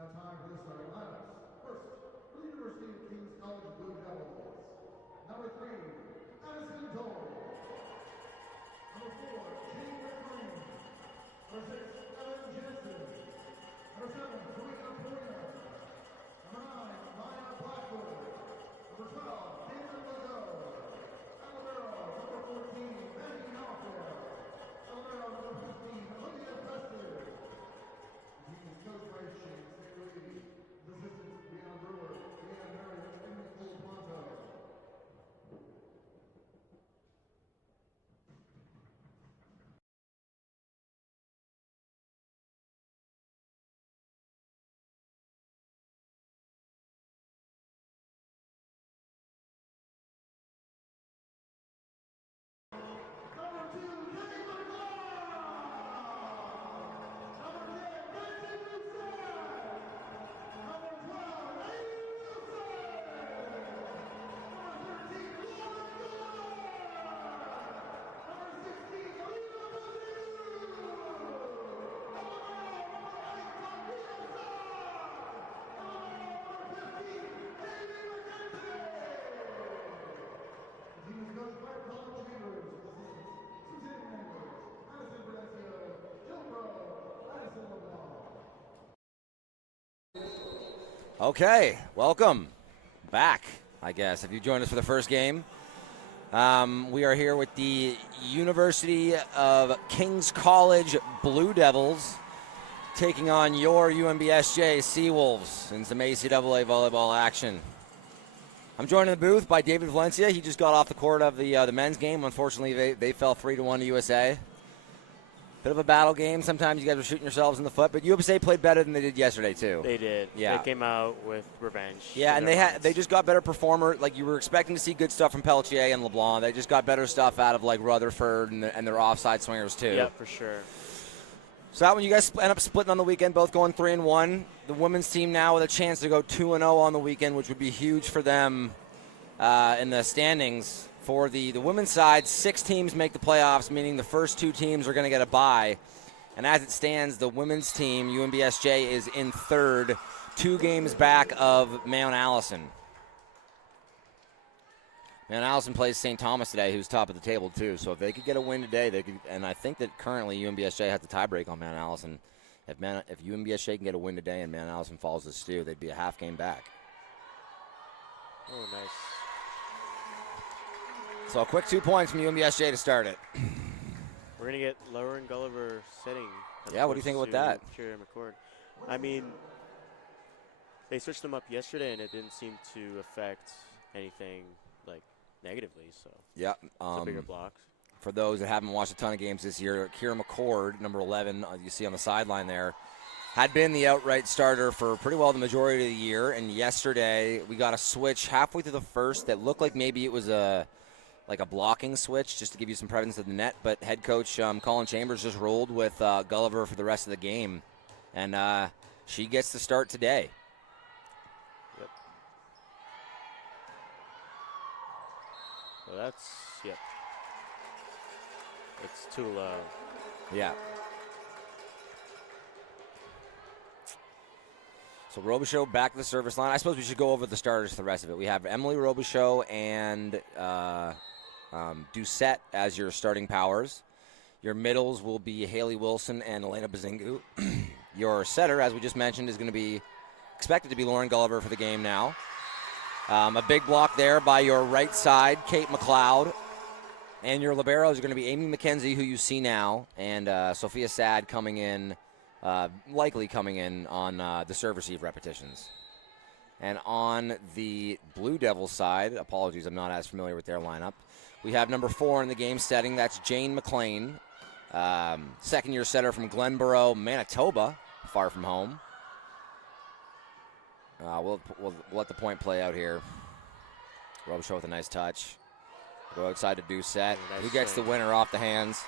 Now time for the starting lineups. First, for the University of King's College Blue Devils. Number 3, Addison Dole. Number 4, Jane McLean. Number 6, Ellen Jensen. Number 7, Serena Puna. Number 9, Maya Blackwood. Number 12, Caitlin Legault. Alabama, number 14, Maggie Alford. Alabama, number 15, Olivia Preston. The team is coached by Shane St. The assistants, Brianna Brewer, Leanne Merritt, and Nicole Ponto. Okay, welcome back, I guess, if you joined us for the first game. We are here with the University of King's College Blue Devils taking on your UNBSJ Seawolves in some ACAA volleyball action. I'm joined in the booth by David Valencia. He just got off the court of the men's game. Unfortunately, they fell 3-1 to USA. Bit of a battle game. Sometimes you guys were shooting yourselves in the foot, but USA played better than they did yesterday too. They did. Yeah. They came out with revenge. Yeah, and they just got better performer. Like you were expecting to see good stuff from Pelletier and LeBlanc. They just got better stuff out of like Rutherford and their offside swingers too. Yeah, for sure. So that one, you guys end up splitting on the weekend, both going 3-1. The women's team now with a chance to go 2-0 on the weekend, which would be huge for them in the standings. For the women's side, 6 teams make the playoffs, meaning the first 2 teams are going to get a bye. And as it stands, the women's team, UNBSJ, is in third, 2 games back of Mount Allison. Mount Allison plays St. Thomas today, who's top of the table too. So if they could get a win today, they could. And I think that currently UNBSJ has the tiebreak on Mount Allison. If UNBSJ can get a win today and Mount Allison falls to stew, they'd be a half game back. Oh, nice. So a quick 2 points from UNBSJ to start it. We're going to get Lauren Gulliver sitting. Yeah, what do you think about that? Jerry McCord. I mean, they switched them up yesterday, and it didn't seem to affect anything, like, negatively. So yeah, it's a bigger block. For those that haven't watched a ton of games this year, Kira McCord, number 11, you see on the sideline there, had been the outright starter for pretty well the majority of the year. And yesterday, we got a switch halfway through the first that looked like maybe it was a blocking switch just to give you some presence at the net. But head coach Colin Chambers just rolled with Gulliver for the rest of the game. And she gets to start today. Yep. Well, that's, yep. It's too low. Yeah. So Robichaud back to the service line. I suppose we should go over the starters for the rest of it. We have Emily Robichaud and Doucette as your starting powers. Your middles will be Haley Wilson and Elena Bazingu. Your setter, as we just mentioned, is going to be expected to be Lauren Gulliver for the game now. A big block there by your right side, Kate McLeod. And your liberos are going to be Amy McKenzie, who you see now, and Sophia Sad coming in, likely coming in on the serve-receive repetitions. And on the Blue Devils side, apologies, I'm not as familiar with their lineup, we have number 4 in the game setting. That's Jane McLean, second-year setter from Glenboro, Manitoba, far from home. We'll let the point play out here. Robichaud with a nice touch. Go outside to Doucette. Nice Who gets save. the winner off the hands?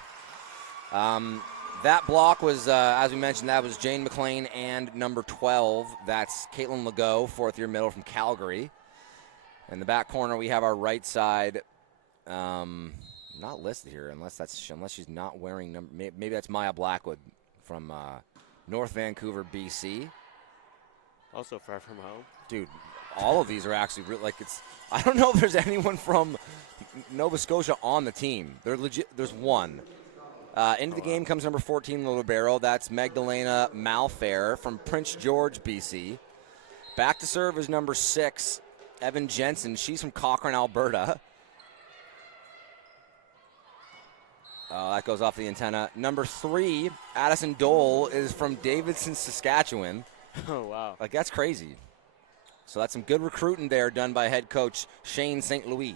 That block was, as we mentioned, that was Jane McLean and number 12. That's Caitlin Legault, fourth-year middle from Calgary. In the back corner, we have our right side. Not listed here unless she's not wearing number. Maybe that's Maya Blackwood from North Vancouver, BC. Also far from home. Dude, all of these are actually like it's. I don't know if there's anyone from Nova Scotia on the team. They're legit. There's one. Into the game comes number 14, the libero. That's Magdalena Malfair from Prince George, BC. Back to serve is number 6, Evan Jensen. She's from Cochrane, Alberta. That goes off the antenna. Number 3, Addison Dole, is from Davidson, Saskatchewan. Oh, wow. Like, that's crazy. So that's some good recruiting there done by head coach Shane St. Louis.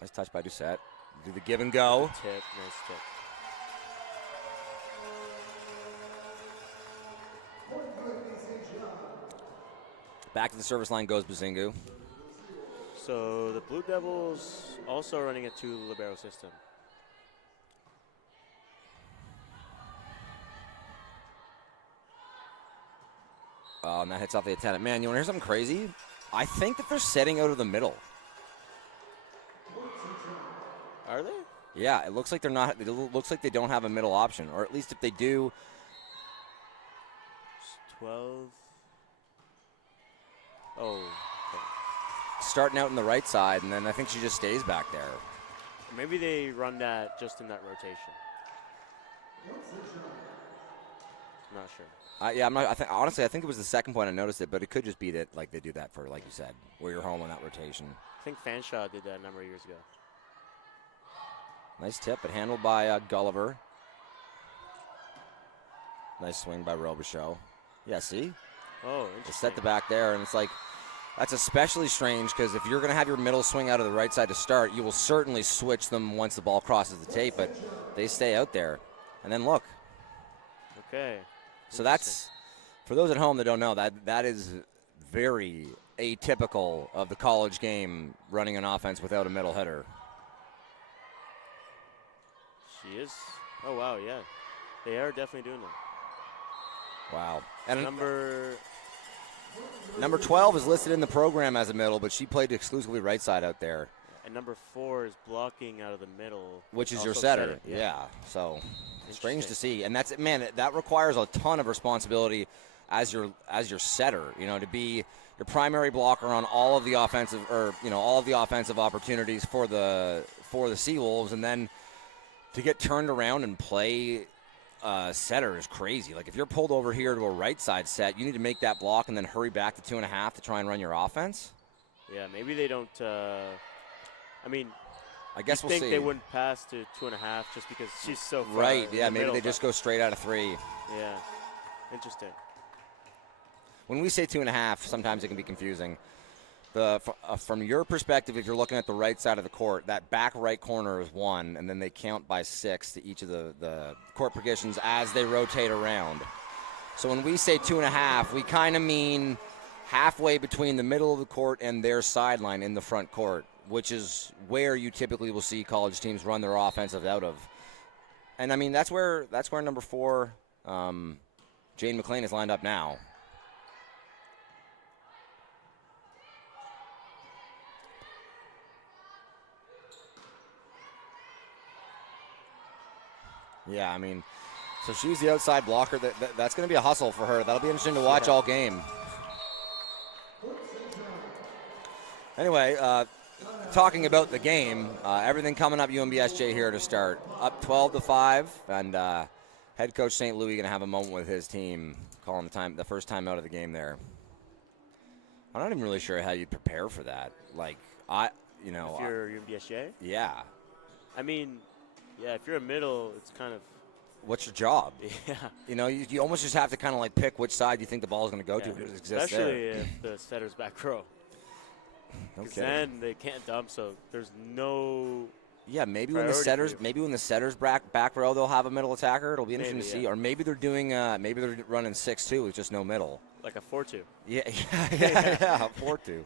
Nice touch by Doucette. Do the give and go. Nice tip. Back to the service line goes Bazingu. So the Blue Devils also running a 2 libero system. Oh, and that hits off the antenna. Man, you want to hear something crazy? I think that they're setting out of the middle. Are they? Yeah, it looks like they're not. It looks like they don't have a middle option, or at least if they do. 12. Oh. Okay. Starting out in the right side, and then I think she just stays back there. Maybe they run that just in that rotation. I'm not sure. Yeah, I'm not. Honestly, I think it was the second point I noticed it, but it could just be that like they do that for, like you said, where you're home on that rotation. I think Fanshawe did that a number of years ago. Nice tip, but handled by Gulliver. Nice swing by Robichaud. Yeah, see? Oh, They interesting. set the back there, and it's like, that's especially strange because if you're going to have your middle swing out of the right side to start, you will certainly switch them once the ball crosses the tape, but they stay out there. And then look. Okay. So that's, for those at home that don't know, that is very atypical of the college game, running an offense without a middle hitter. She is. Oh, wow, yeah. They are definitely doing that. Wow. And Number 12 is listed in the program as a middle, but she played exclusively right side out there. And number 4 is blocking out of the middle. Which is Also your setter. setter, Yeah. So strange to Interesting. see. And that's, man, that requires a ton of responsibility as your setter, to be your primary blocker on all of the offensive opportunities for the Seawolves, and then to get turned around and play setter is crazy. Like, if you're pulled over here to a right side set, you need to make that block and then hurry back to 2.5 to try and run your offense. Yeah, maybe they don't. I guess we'll think see. they wouldn't pass to 2.5 just because she's so far. Right, in yeah, the maybe middle, they just go straight out of 3. Yeah, interesting. When we say 2.5, sometimes it can be confusing. From your perspective, if you're looking at the right side of the court, that back right corner is 1, and then they count by 6 to each of the court positions as they rotate around. So when we say 2.5, we kind of mean halfway between the middle of the court and their sideline in the front court, which is where you typically will see college teams run their offensive out of. And I mean, that's where number 4, Jane McLean, is lined up now. Yeah, I mean, so she's the outside blocker. That's going to be a hustle for her. That'll be interesting to watch all game. Anyway, talking about the game, everything coming up UNBSJ here to start. Up 12-5, and head coach St. Louis going to have a moment with his team, calling the first time out of the game there. I'm not even really sure how you'd prepare for that. Like, If you're UNBSJ? Yeah. I mean, yeah, if you're a middle, it's kind of. What's your job? Yeah. You almost just have to kind of like pick which side you think the ball is going to go to. Because it exists especially there. if the setter's back row. Okay. Then they can't dump, so there's no. Yeah, maybe when the setters back row, they'll have a middle attacker. It'll be interesting to see. Or maybe they're doing maybe they're running 6-2 with just no middle. Like a 4-2. Yeah, 4-2.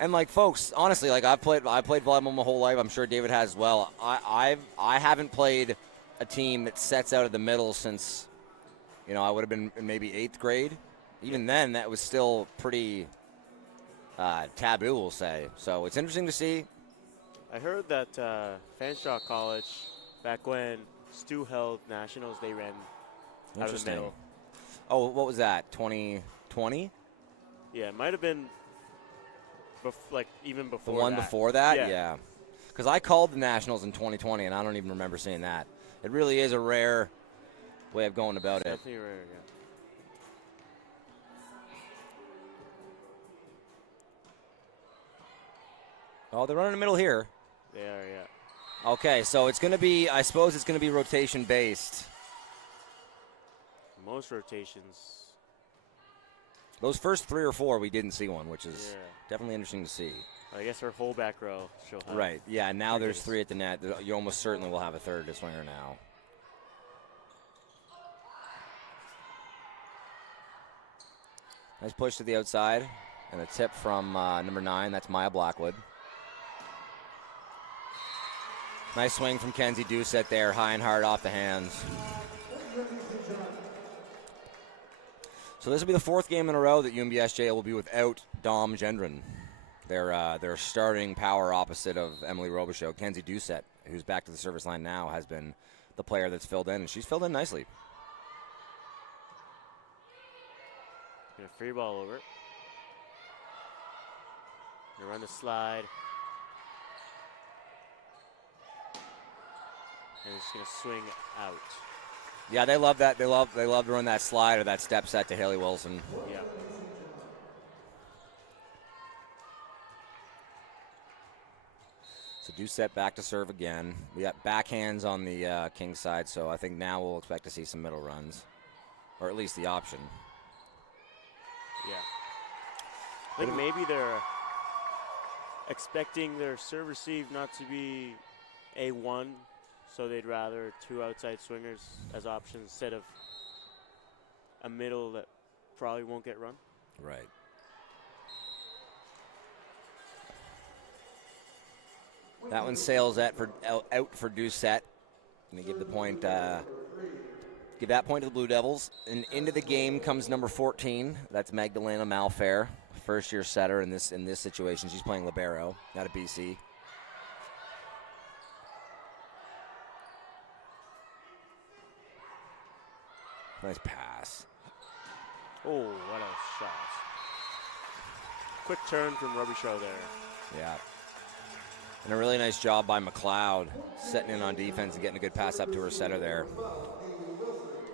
And like, folks, honestly, like I played volleyball my whole life. I'm sure David has as well. I haven't played a team that sets out of the middle since, I would have been maybe 8th grade. Even then, that was still pretty taboo, we'll say. So it's interesting to see. I heard that Fanshawe College, back when Stu held nationals, they ran out of the Interesting. middle. Oh, what was that? 2020? Yeah, it might have been even The before one that. before that? Yeah. Because I called the Nationals in 2020, and I don't even remember seeing that. It really is a rare way of going about it. Definitely rare, yeah. Oh, they're running in the middle here. They are, yeah. Okay, so it's going to be, I suppose it's going to be rotation-based. Most rotations. Those first 3 or 4, we didn't see one, which is Yeah. definitely interesting to see. I guess our whole back row she'll have. Right, yeah, now three there's days. 3 at the net. You almost certainly will have a third swinger now. Nice push to the outside, and a tip from number 9. That's Maya Blackwood. Nice swing from Kenzie Doucette there, high and hard off the hands. So this will be the 4th game in a row that UNBSJ will be without Dom Gendron. Their starting power opposite of Emily Robichaud. Kenzie Doucette, who's back to the service line now, has been the player that's filled in, and she's filled in nicely. Gonna free ball over. Gonna run the slide. And it's gonna swing out. Yeah, they love that. They love to run that slide or that step set to Haley Wilson. Yeah. So Doucette back to serve again. We got backhands on the Kings side, so I think now we'll expect to see some middle runs, or at least the option. Yeah. I think maybe they're expecting their serve receive not to be A1, so they'd rather 2 outside swingers as options instead of a middle that probably won't get run. Right. That one sails out for Doucette. Going to give the point. Give that point to the Blue Devils. And into the game comes number 14. That's Magdalena Malfair, first-year setter in this situation. She's playing libero out of BC. Nice pass. Oh, what a shot. Quick turn from Robichaud there. Yeah. And a really nice job by McLeod setting in on defense and getting a good pass up to her setter there.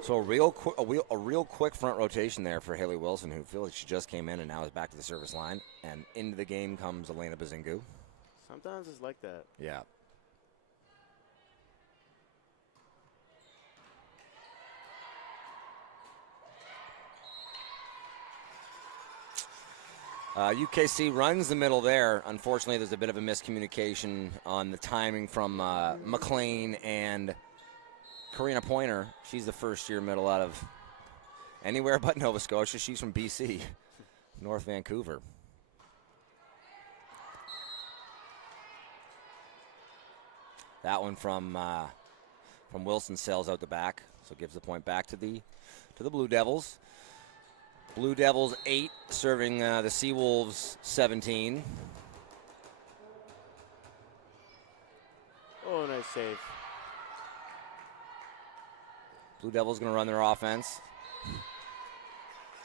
So a real quick front rotation there for Haley Wilson, who feels like she just came in and now is back to the service line. And into the game comes Elena Bazingu. Sometimes it's like that. Yeah. UKC runs the middle there. Unfortunately, there's a bit of a miscommunication on the timing from McLean and Karina Pointer. She's the first-year middle out of anywhere but Nova Scotia. She's from BC, North Vancouver. That one from Wilson sails out the back, so gives the point back to the Blue Devils. Blue Devils 8, serving the Seawolves 17. Oh, nice save. Blue Devils going to run their offense.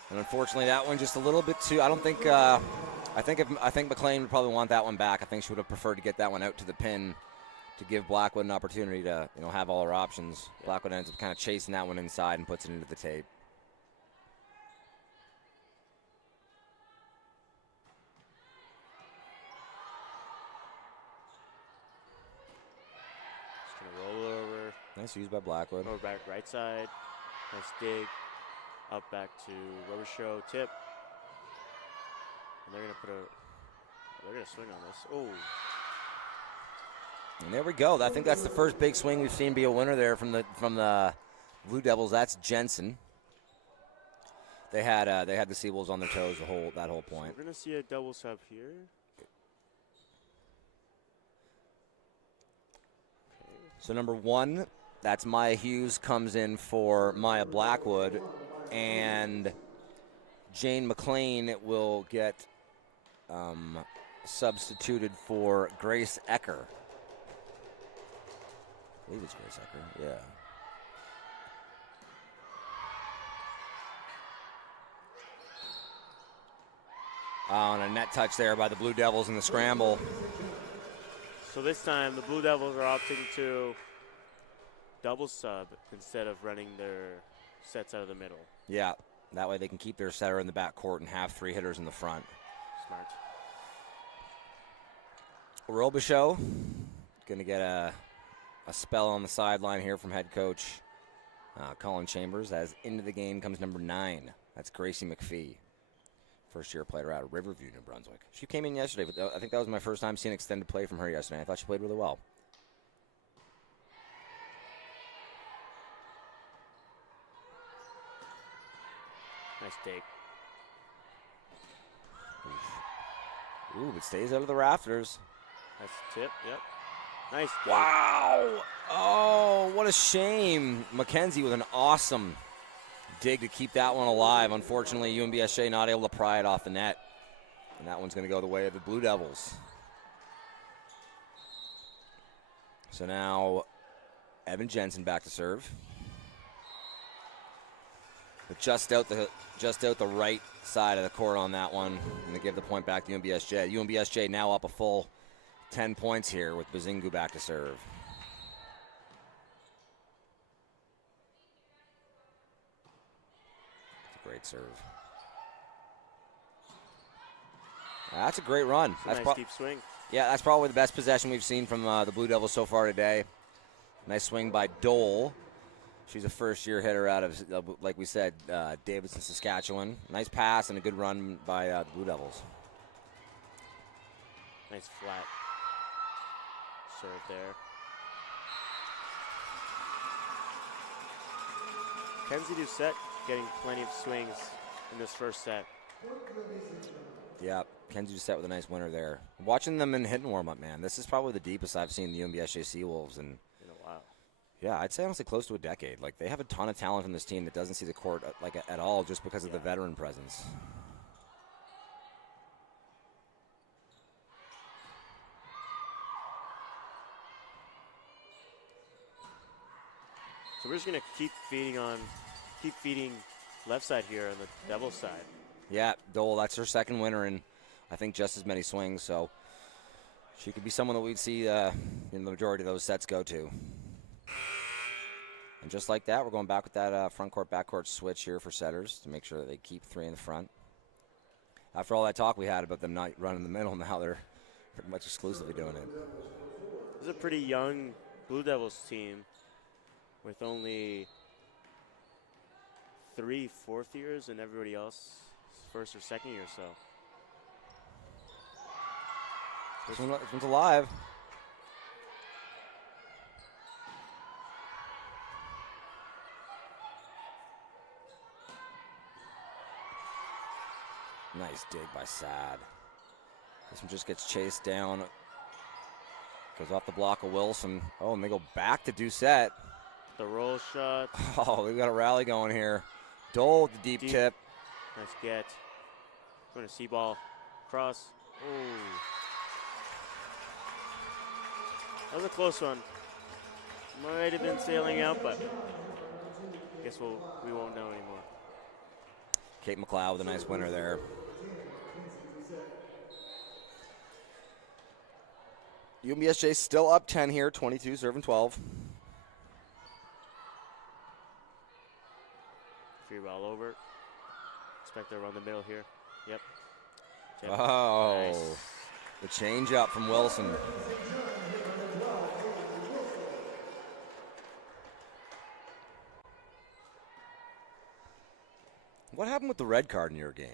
And unfortunately, that one just a little bit too. I don't think. I think McLean would probably want that one back. I think she would have preferred to get that one out to the pin to give Blackwood an opportunity to have all her options. Yeah. Blackwood ends up kind of chasing that one inside and puts it into the tape. Nice use by Blackwood. Over back right side. Nice dig. Up back to Robichaud tip. And they're gonna swing on this. Oh. And there we go. I think that's the first big swing we've seen be a winner there from the Blue Devils. That's Jensen. They had the Seawolves on their toes that whole point. So we're gonna see a double sub here. So number 1, that's Maya Hughes, comes in for Maya Blackwood, and Jane McLean will get substituted for Grace Ecker. I believe it's Grace Ecker, yeah. On a net touch there by the Blue Devils in the scramble. So this time the Blue Devils are opting to double sub instead of running their sets out of the middle. Yeah, that way they can keep their setter in the back court and have 3 hitters in the front. Smart. Robichaux going to get a spell on the sideline here from head coach Colin Chambers, as into the game comes number 9. That's Gracie McPhee. First-year player out of Riverview, New Brunswick. She came in yesterday, but I think that was my first time seeing extended play from her yesterday. I thought she played really well. Nice take. Ooh, but stays out of the rafters. That's a tip, yep. Nice take. Wow! Oh, what a shame. Mackenzie with an awesome dig to keep that one alive. Unfortunately, UNBSJ not able to pry it off the net. And that one's going to go the way of the Blue Devils. So now, Evan Jensen back to serve. But just out the right side of the court on that one. And to give the point back to UNBSJ. UNBSJ now up a full 10 points here with Bazingu back to serve. Great serve. That's a great run. That's a nice deep swing. Yeah, that's probably the best possession we've seen from the Blue Devils so far today. Nice swing by Dole. She's a first-year hitter out of, like we said, Davidson, Saskatchewan. Nice pass and a good run by the Blue Devils. Nice flat serve there. Kenzie Doucette getting plenty of swings in this first set. Yeah, Kenzie Doucette with a nice winner there. Watching them in hit and warm-up, man, this is probably the deepest I've seen the UNBSJ Seawolves in a while. Yeah, I'd say honestly close to a decade. Like, they have a ton of talent in this team that doesn't see the court at all just because of the veteran presence. So we're just gonna keep feeding left side here on the Devils side. Yeah, Dole, that's her second winner in, I think, just as many swings. So she could be someone that we'd see in the majority of those sets go to. And just like that, we're going back with that front court, back court switch here for setters to make sure that they keep 3 in the front. After all that talk we had about them not running the middle, now they're pretty much exclusively doing it. This is a pretty young Blue Devils team with only 3 fourth years and everybody else first or second year. So this one's alive. Nice dig by Sad. This one just gets chased down. Goes off the block of Wilson. Oh, and they go back to Doucette. The roll shot. Oh, we've got a rally going here. Dole with the deep tip. Nice get. Going to see ball. Cross. Oh. That was a close one. Might have been sailing out, but I guess we won't know anymore. Kate McLeod with a nice winner there. UNBSJ still up 10 here, 22 serving 12. Free ball over. Expect to run the middle here. Yep. Oh, nice. The change up from Wilson. What happened with the red card in your game?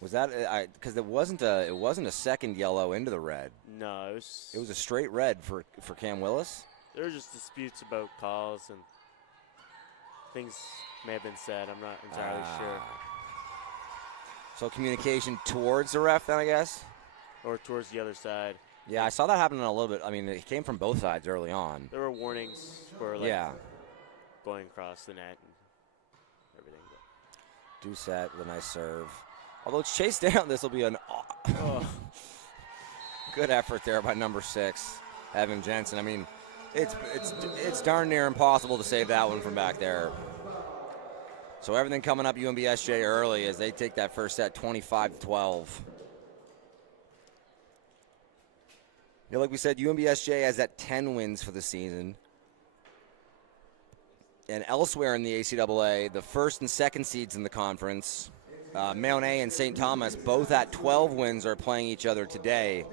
Was that because it wasn't a second yellow into the red? No, it was a straight red for Cam Willis. There were just disputes about calls and things may have been said. I'm not entirely sure. So communication towards the ref, then, I guess, or towards the other side. Yeah, I saw that happening a little bit. I mean, it came from both sides early on. There were warnings for going across the net and everything. Doucette with a nice serve. Although it's chased down, this will be an good effort there by number 6, Evan Jensen. I mean, it's darn near impossible to save that one from back there. So everything coming up UNBSJ early as they take that first set 25-12. Like we said, UNBSJ has that 10 wins for the season. And elsewhere in the ACAA, the first and second seeds in the conference, Mayonnaise and St. Thomas, both at 12 wins, are playing each other today.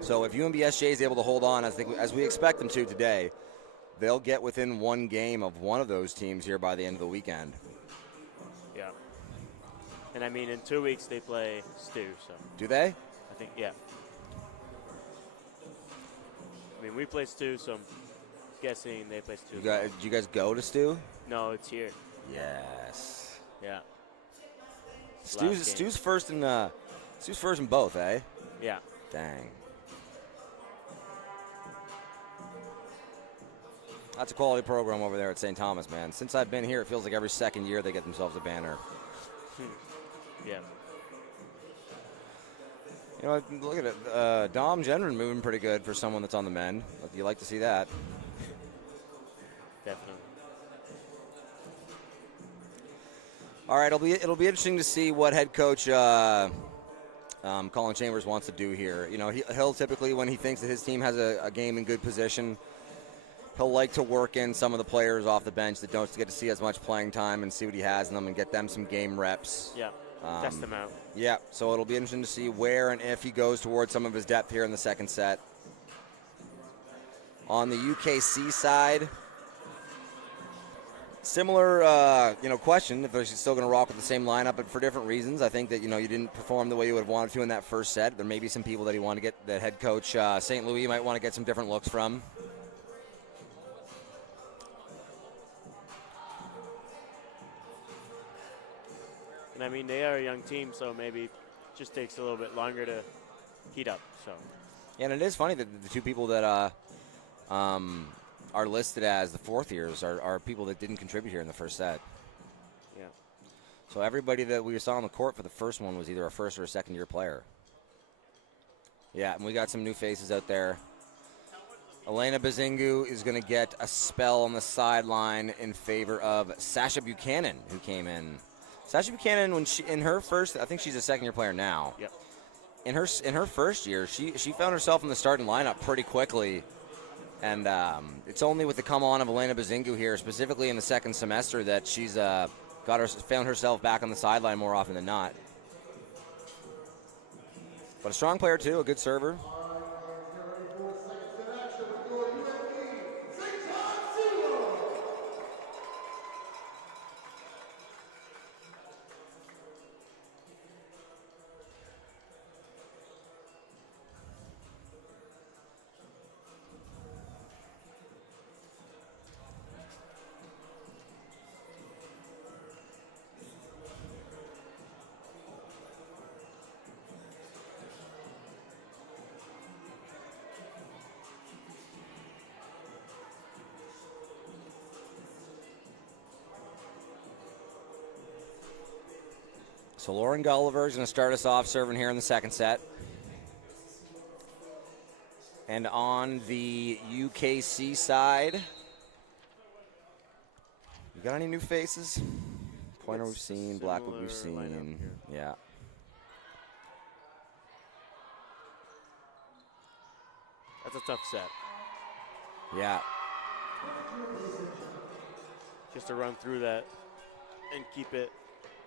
So if UNBSJ is able to hold on, as we expect them to today, they'll get within one game of one of those teams here by the end of the weekend. Yeah. And I mean, in 2 weeks they play Stu. So do they? I think, yeah. I mean, we play Stu, so I'm guessing they play Stu. Did you guys go to Stu? No, it's here. Yes. Yeah. Stu's first in both, eh? Yeah. Dang. That's a quality program over there at St. Thomas, man. Since I've been here, it feels like every second year they get themselves a banner. Yeah. You know, look at it. Dom Gendron moving pretty good for someone that's on the men. You like to see that. Definitely. All right, it'll be interesting to see what head coach Colin Chambers wants to do here. You know, he'll typically, when he thinks that his team has a game in good position, he'll like to work in some of the players off the bench that don't get to see as much playing time and see what he has in them and get them some game reps. Yeah, test them out. Yeah, so it'll be interesting to see where and if he goes towards some of his depth here in the second set. On the UKC side, similar, question if they're still going to rock with the same lineup, but for different reasons. I think that, you didn't perform the way you would have wanted to in that first set. There may be some people that he wanted to get, that head coach St. Louis might want to get some different looks from. And I mean, they are a young team, so maybe it just takes a little bit longer to heat up. So. Yeah, and it is funny that the two people that are listed as the fourth years are people that didn't contribute here in the first set. Yeah. So everybody that we saw on the court for the first one was either a first or a second year player. Yeah, and we got some new faces out there. Elena Bazingu is going to get a spell on the sideline in favor of Sasha Buchanan, who came in. Sasha Buchanan, in her first, I think she's a second-year player now. Yep. In her first year, she found herself in the starting lineup pretty quickly, and it's only with the come on of Elena Bazingu here, specifically in the second semester, that she's found herself back on the sideline more often than not. But a strong player too, a good server. So Lauren Gulliver is going to start us off serving here in the second set. And on the UKC side, you got any new faces? Pointer we've seen, Blackwood we've seen. Yeah. That's a tough set. Yeah. Just to run through that and keep it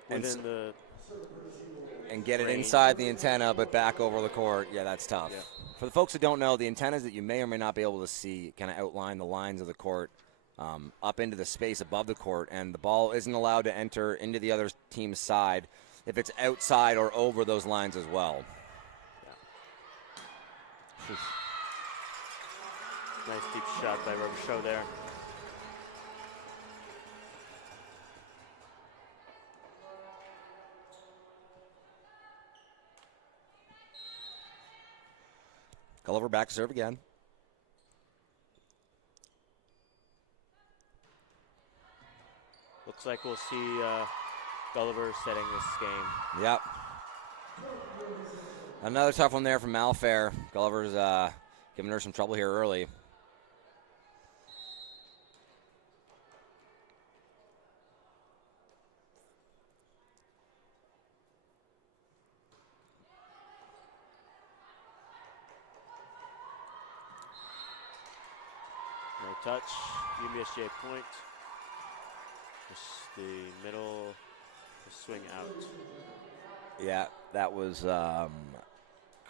within the and get it range. inside the antenna, but back over the court. Yeah, that's tough. Yeah. For the folks who don't know, the antennas that you may or may not be able to see kind of outline the lines of the court up into the space above the court, and the ball isn't allowed to enter into the other team's side if it's outside or over those lines as well. Yeah. Nice deep shot by Robichaud there. Gulliver back to serve again. Looks like we'll see Gulliver setting this game. Yep. Another tough one there from Malfair. Gulliver's giving her some trouble here early. touch. UNBSJ point. Just the middle, the swing out. Yeah, that was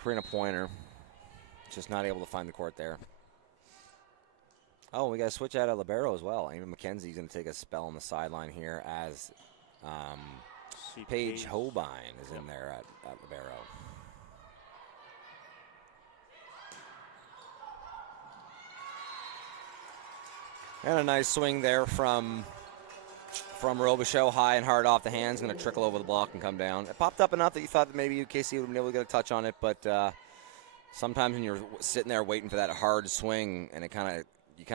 Karina Pointer. Just not able to find the court there. Oh, we got to switch out of libero as well. Amy McKenzie's going to take a spell on the sideline here as Paige Holbein is in there at libero. And a nice swing there from Robichaux, high and hard off the hands, going to trickle over the block and come down. It popped up enough that you thought that maybe UKC would have been able to get a touch on it, but sometimes when you're sitting there waiting for that hard swing, and you kind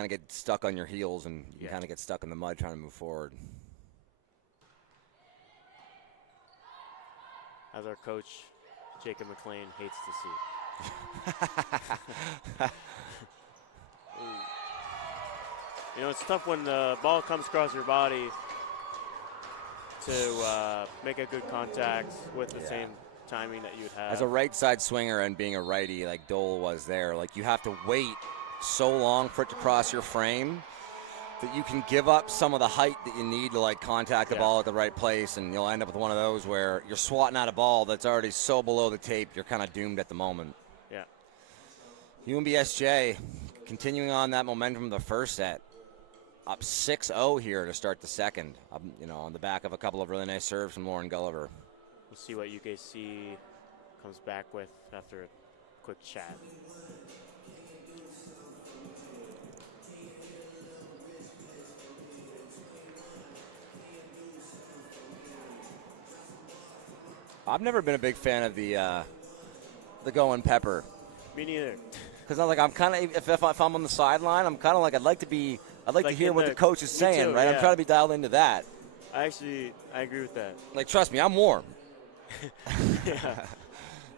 of get stuck on your heels, and you kind of get stuck in the mud trying to move forward. As our coach, Jacob McLean, hates to see. You know, it's tough when the ball comes across your body to make a good contact with the same timing that you'd have. As a right side swinger and being a righty like Dole was there, like you have to wait so long for it to cross your frame that you can give up some of the height that you need to like contact the ball at the right place, and you'll end up with one of those where you're swatting at a ball that's already so below the tape you're kind of doomed at the moment. Yeah. UNBSJ continuing on that momentum of the first set. Up 6-0 here to start the second, on the back of a couple of really nice serves from Lauren Gulliver. We'll see what UKC comes back with after a quick chat. I've never been a big fan of the going pepper. Me neither. Because I'm kind of if I'm on the sideline, I'm kind of like I'd like to hear what the coach is saying, too, right? Yeah. I'm trying to be dialed into that. I agree with that. Like, trust me, I'm warm.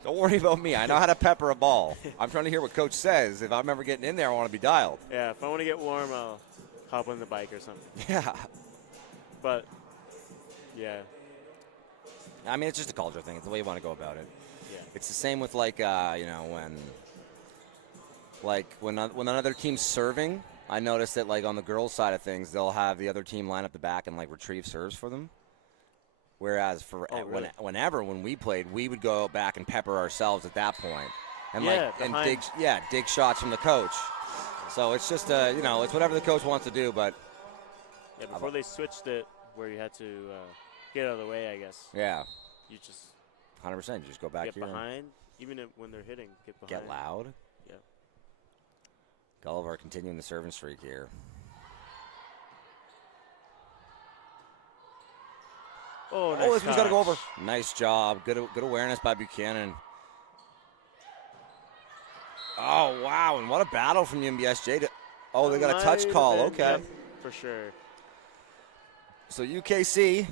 Don't worry about me. I know how to pepper a ball. I'm trying to hear what coach says. If I'm ever getting in there, I want to be dialed. Yeah, if I want to get warm, I'll hop on the bike or something. Yeah. But, yeah. I mean, it's just a culture thing. It's the way you want to go about it. Yeah. It's the same with, like, when another team's serving, I noticed that, like, on the girls' side of things, they'll have the other team line up the back and, like, retrieve serves for them. Whereas really? when we played, we would go back and pepper ourselves at that point. And, dig shots from the coach. So it's just, it's whatever the coach wants to do, but. Yeah, before they switched it where you had to get out of the way, I guess. Yeah. You just. 100%. You just go back get here. Behind, even when they're hitting, get behind. Get loud. Yeah. Gulliver continuing the serving streak here. Oh, nice this one's got to go over. touch. Nice job. Good awareness by Buchanan. Oh, wow. And what a battle from UNBSJ. They got a touch call. Okay. Yep, for sure. So UKC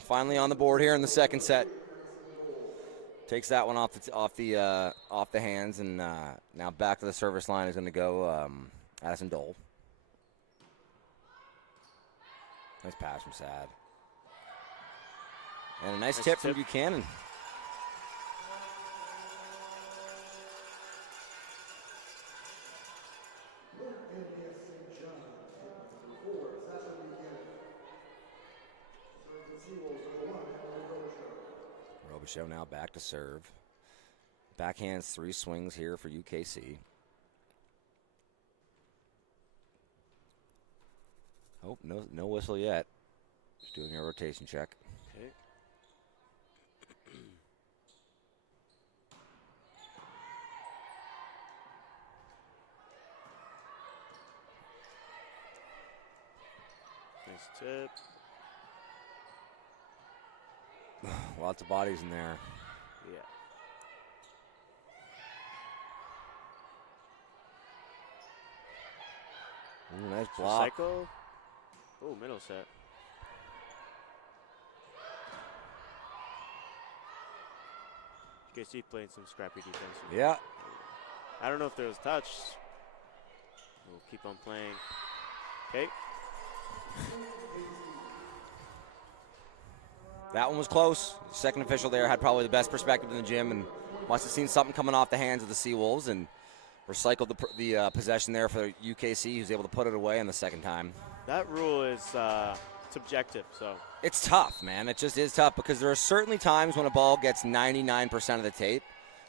finally on the board here in the second set. Takes that one off the hands, and now back to the service line is going to go Addison Dole. Nice pass from Sad. And a nice tip from Buchanan. Robichaux now back to serve. Backhands 3 swings here for UKC. Oh, no whistle yet. Just doing a rotation check. Okay. Nice tip. Lots of bodies in there. Yeah. Ooh, nice block. Psycho. Oh, middle set. UKC playing some scrappy defense. Yeah. I don't know if there was touch. We'll keep on playing. Okay. That one was close. The second official there had probably the best perspective in the gym and must have seen something coming off the hands of the Seawolves. And recycled the possession there for UKC, who's able to put it away on the second time. That rule is subjective, so. It's tough, man. It just is tough because there are certainly times when a ball gets 99% of the tape,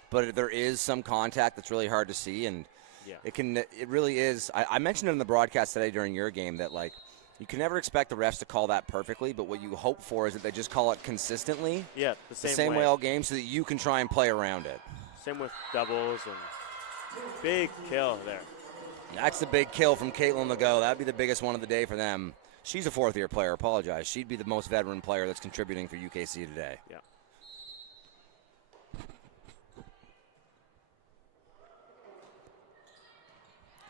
but there is some contact that's really hard to see, and Yeah. it really is. I mentioned it in the broadcast today during your game that, like, you can never expect the refs to call that perfectly, but what you hope for is that they just call it consistently. Yeah, the same way all game so that you can try and play around it. Same with doubles and big kill there. That's the big kill from Caitlin Legault. That'd be the biggest one of the day for them. She's a fourth-year player. Apologize. She'd be the most veteran player that's contributing for UKC today. Yeah.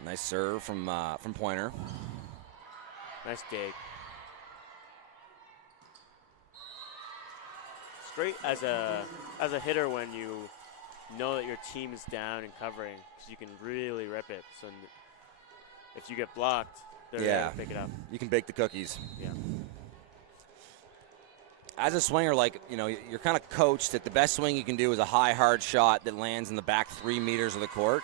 Nice serve from Pointer. Nice dig. It's great as a hitter when you know that your team is down and covering, because you can really rip it. So if you get blocked, they're there to pick it up. You can bake the cookies. Yeah. As a swinger, like, you know, you're kind of coached that the best swing you can do is a high, hard shot that lands in the back 3 meters of the court.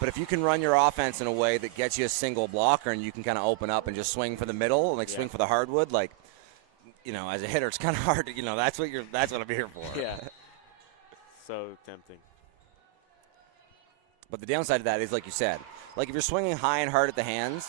But if you can run your offense in a way that gets you a single blocker and you can kind of open up and just swing for the middle, like swing for the hardwood, like, you know, as a hitter, it's kind of hard to, you know, that's what I'm here for. Yeah. So tempting. But the downside of that is, like you said, like if you're swinging high and hard at the hands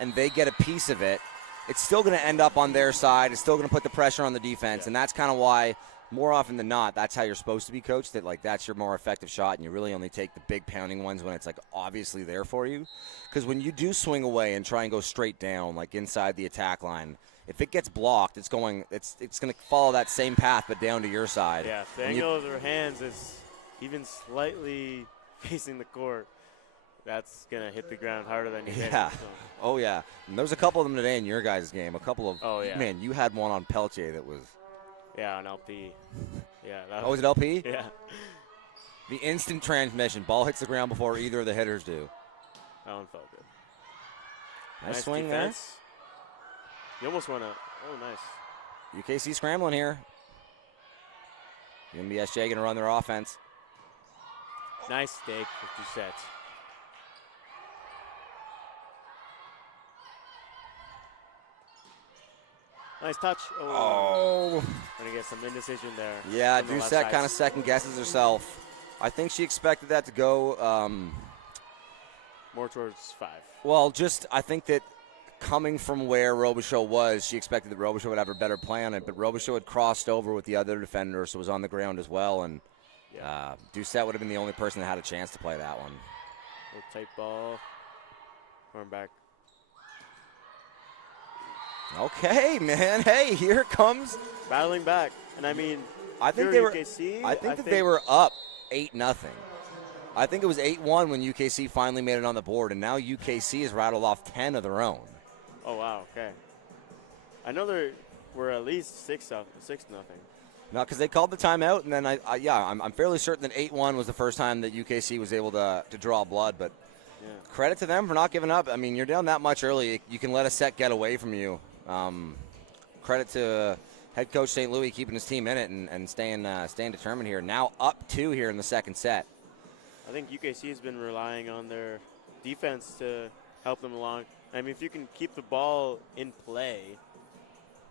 and they get a piece of it, it's still going to end up on their side. It's still going to put the pressure on the defense. Yeah. And that's kind of why, more often than not, that's how you're supposed to be coached, that, like, that's your more effective shot, and you really only take the big pounding ones when it's, like, obviously there for you. Because when you do swing away and try and go straight down, like inside the attack line, if it gets blocked, it's going to follow that same path but down to your side. Yeah, if the angle of their hands is even slightly facing the court, that's going to hit the ground harder than you hit. Yeah. So. Oh, yeah. And there's a couple of them today in your guys' game. A couple of – oh, yeah. Man, you had one on Peltier that was – yeah, on LP. Yeah. Oh, was it LP? Yeah. The instant transmission. Ball hits the ground before either of the hitters do. That one felt good. Nice swing defense. You almost want to – oh, nice. UKC scrambling here. UNBSJ going to run their offense. Nice stake for 2 sets. Nice touch. Oh. Going to get some indecision there. Yeah, Doucette kind of second guesses herself. I think she expected that to go more towards 5. Well, I think that coming from where Robichaud was, she expected that Robichaud would have a better play on it, but Robichaud had crossed over with the other defender, so was on the ground as well, and Doucette would have been the only person that had a chance to play that one. Little tight ball. Arm back. Okay, man. Hey, here comes battling back. And I mean, I think they were UKC, I think they were up 8-0. I think it was 8-1 when UKC finally made it on the board, and now UKC has rattled off 10 of their own. Oh wow, okay. I know there were at least 6-0. No, because they called the timeout, and then I'm fairly certain that 8-1 was the first time that UKC was able to draw blood, but credit to them for not giving up. I mean, you're down that much early, you can let a set get away from you. Credit to head coach St. Louis keeping his team in it and staying determined here. Now up 2 here in the second set. I think UKC has been relying on their defense to help them along. I mean, if you can keep the ball in play,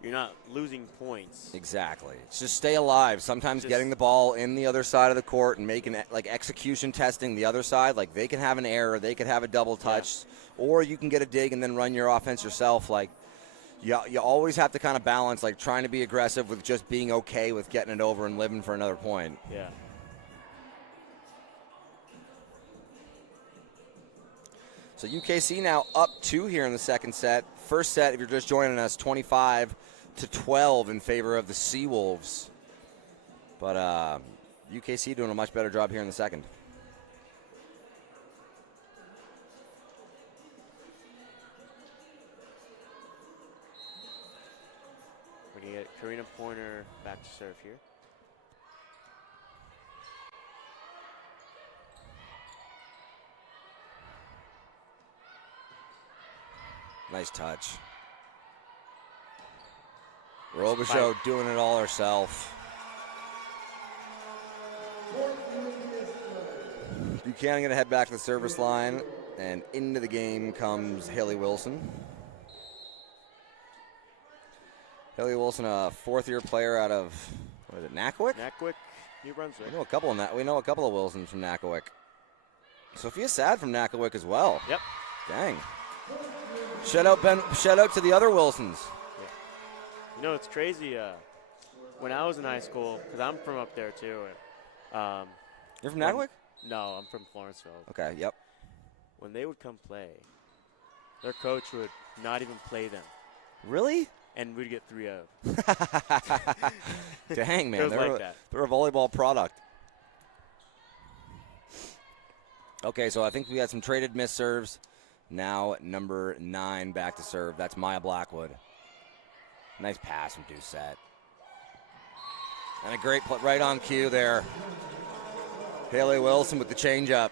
you're not losing points. Exactly. It's just stay alive. Sometimes getting the ball in the other side of the court and making like execution testing the other side. Like they can have an error, they could have a double touch, or you can get a dig and then run your offense yourself. Like you always have to kind of balance, like trying to be aggressive with just being okay with getting it over and living for another point. Yeah. So UKC now up 2 here in the second set. First set, if you're just joining us, 25-12 in favor of the Seawolves. But UKC doing a much better job here in the second. We're going to get Karina Pointer back to serve here. Nice touch. Robichaud doing it all herself. Buchanan going to head back to the service line, and into the game comes Haley Wilson. Haley Wilson, a fourth-year player out of, what is it, Nackwick? Nackwick, New Brunswick. We know a couple of Wilsons from Nackwick. Sophia Sad from Nackwick as well. Yep. Dang. Shout out to the other Wilsons. Yeah. You know, it's crazy. When I was in high school, because I'm from up there too. You're from Nackwick? No, I'm from Florenceville. Okay, yep. When they would come play, their coach would not even play them. Really? And we'd get 3-0. Dang, man. It was like that. They're a volleyball product. Okay, so I think we had some traded missed serves. Now number 9 back to serve. That's Maya Blackwood. Nice pass from Doucette. And a great play right on cue there. Haley Wilson with the changeup.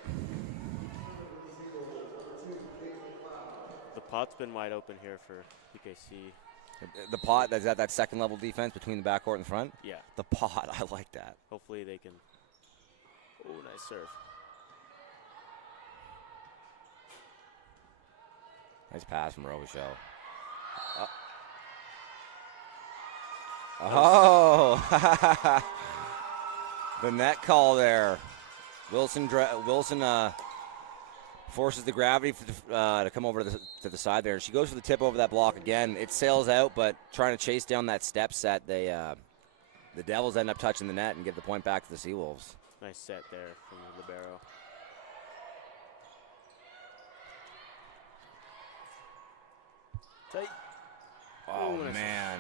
The pot's been wide open here for UKC. The pot, is that second level defense between the backcourt and the front? Yeah. The pot, I like that. Hopefully they can. Oh, nice serve. Nice pass from Robichaud. Oh! The net call there. Wilson forces the gravity to come over to the side there. She goes for the tip over that block again. It sails out, but trying to chase down that step set, the Devils end up touching the net and give the point back to the Seawolves. Nice set there from the libero. Tight. Oh, Ooh, nice. man.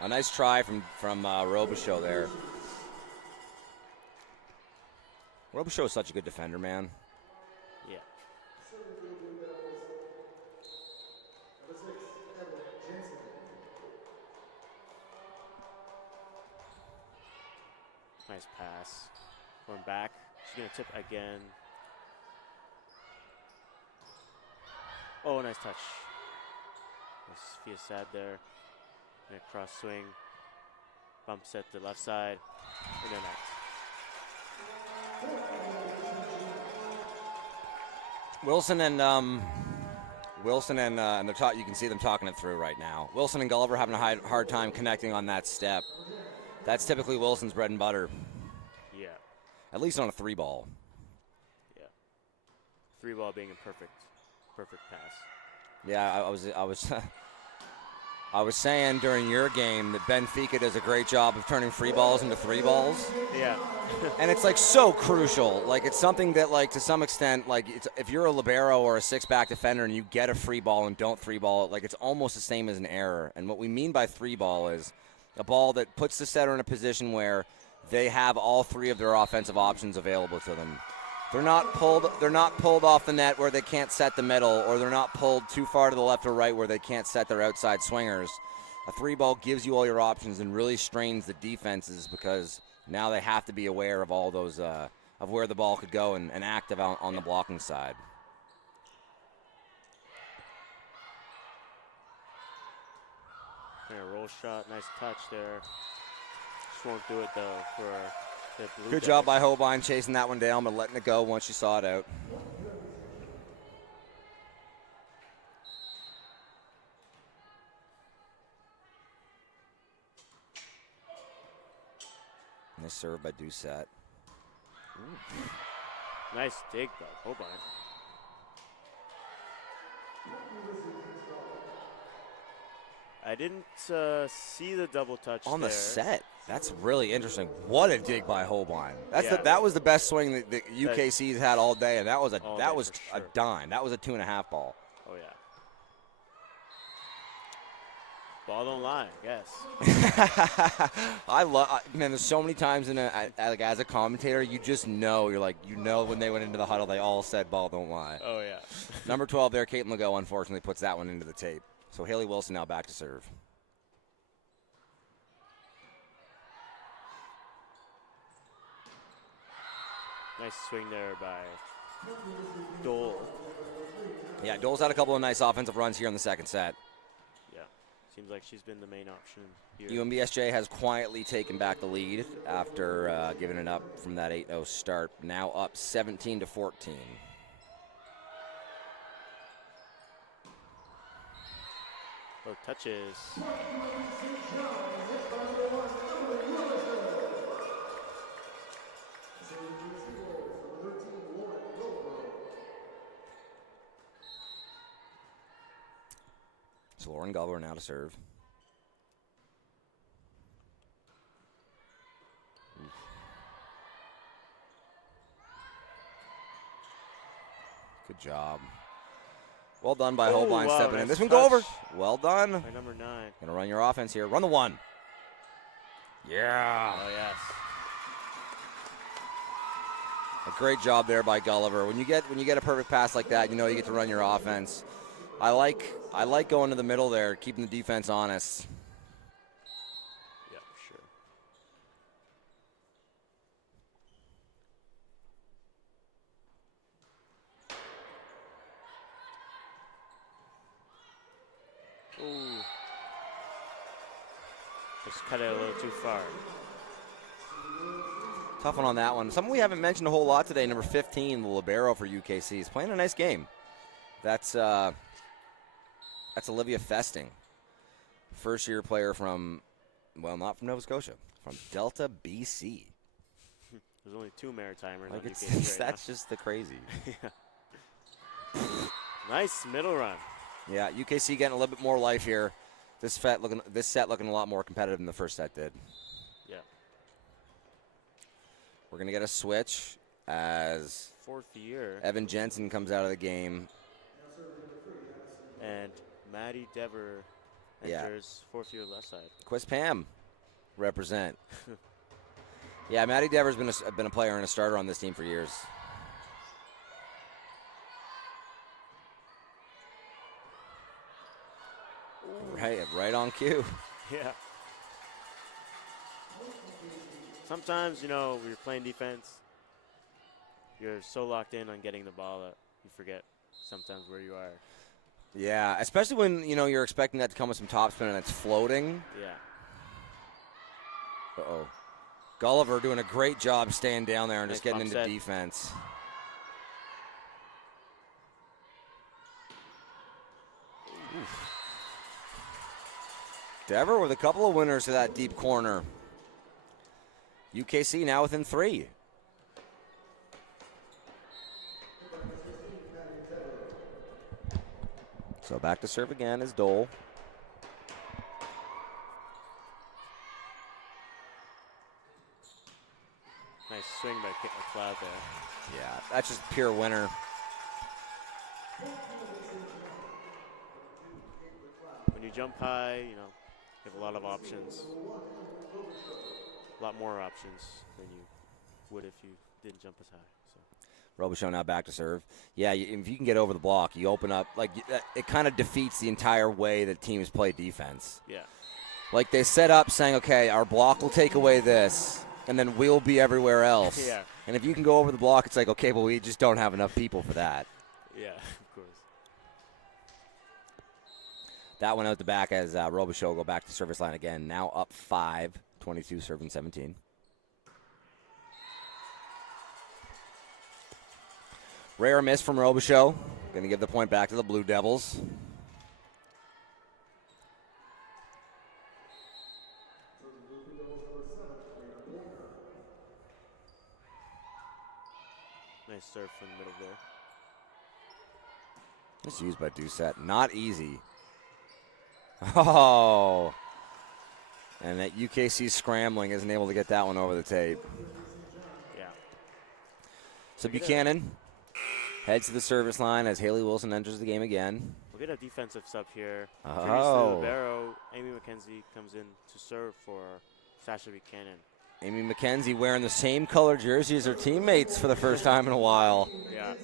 A nice try from Robichaud there. Robichaud is such a good defender, man. Yeah. Nice pass. Going back. She's going to tip again. Oh, nice touch. Sophia Sad there. And a cross swing. Bumps at the left side. And then that. Wilson and they're you can see them talking it through right now. Wilson and Gulliver having a hard time connecting on that step. That's typically Wilson's bread and butter. Yeah. At least on a 3-ball. Yeah. 3-ball being a perfect pass. Yeah, I was saying during your game that Benfica does a great job of turning free balls into 3-balls. Yeah. And it's like so crucial. Like it's something that like to some extent, like if you're a libero or a 6-back defender and you get a free ball and don't 3-ball it, like it's almost the same as an error. And what we mean by 3-ball is a ball that puts the setter in a position where they have all 3 of their offensive options available to them. They're not pulled off the net where they can't set the middle, or they're not pulled too far to the left or right where they can't set their outside swingers. A 3-ball gives you all your options and really strains the defenses because now they have to be aware of all those of where the ball could go and active on the blocking side. And a roll shot, nice touch there. Just won't do it though for the Blue Good Jays. job by Holbein chasing that one down but letting it go once she saw it out. Nice serve by Doucette. Nice dig though, Holbein. I didn't see the double touch On there. the set. That's really interesting. What a dig by Holbein. Yeah. That was the best swing that UKC's had all day, and that was a Sure. dime. That was a 2.5 ball. Oh yeah. Ball don't lie, I guess. Man, there's so many times like as a commentator, you just know, when they went into the huddle, they all said ball don't lie. Oh yeah. Number 12 there, Caitlin Legault, unfortunately puts that one into the tape. So Haley Wilson now back to serve. Nice swing there by Dole. Yeah, Dole's had a couple of nice offensive runs here in the second set. Yeah. Seems like she's been the main option here. UNBSJ has quietly taken back the lead after giving it up from that 8-0 start. Now up 17-14. Oh, touches. So Lauren Gulliver now to serve. Good job. Well done by Holbein stepping in. Nice This one go over. touch Well done. by number 9. Gonna run your offense here. Run the 1. Yeah. Oh, yes. A great job there by Gulliver. When you get a perfect pass like that, you know you get to run your offense. I like going to the middle there, keeping the defense honest. Yeah, for sure. Ooh. Just cut it a little too far. Tough one on that one. Something we haven't mentioned a whole lot today, number 15, the libero for UKC, is playing a nice game. That's Olivia Festing, first-year player from, well, not from Nova Scotia, from Delta, BC. There's only 2 Maritimers Like on UKC right that's just the crazy. Yeah. Nice middle run. Yeah, UKC getting a little bit more life here. This set looking a lot more competitive than the first set did. Yeah. We're going to get a switch as 4th year. Evan Jensen comes out of the game. And Maddie Dever enters 4th year left side. Quiz Pam represent. Yeah, Maddie Dever's been a player and a starter on this team for years. Right on cue. Yeah. Sometimes, when you're playing defense, you're so locked in on getting the ball that you forget sometimes where you are. Yeah, especially when, you're expecting that to come with some topspin and it's floating. Yeah. Uh-oh. Gulliver doing a great job staying down there and Nice just getting bump into set. defense. Oof. Dever with a couple of winners to that deep corner. UKC now within 3. So back to serve again is Dole. Nice swing by McLeod there. Yeah, that's just pure winner. When you jump high, you have a lot of options. A lot more options than you would if you didn't jump as high. So. Robichaux now back to serve. Yeah, if you can get over the block, you open up. It kind of defeats the entire way that teams play defense. Yeah. Like they set up saying, okay, our block will take away this, and then we'll be everywhere else. Yeah. And if you can go over the block, it's like, okay, well, we just don't have enough people for that. Yeah, of course. That one out the back as Robichaux go back to service line again. Now up 5, 22 serving 17. Rare miss from Robichaux. Going to give the point back to the Blue Devils. Nice serve from the middle there. It's used by Doucette. Not easy. Oh. And that UKC scrambling isn't able to get that one over the tape. Yeah. So Buchanan heads to the service line as Haley Wilson enters the game again. We'll get a defensive sub here. Oh. Libero, Amy McKenzie comes in to serve for Sasha Buchanan. Amy McKenzie wearing the same color jersey as her teammates for the first time in a while. Yeah.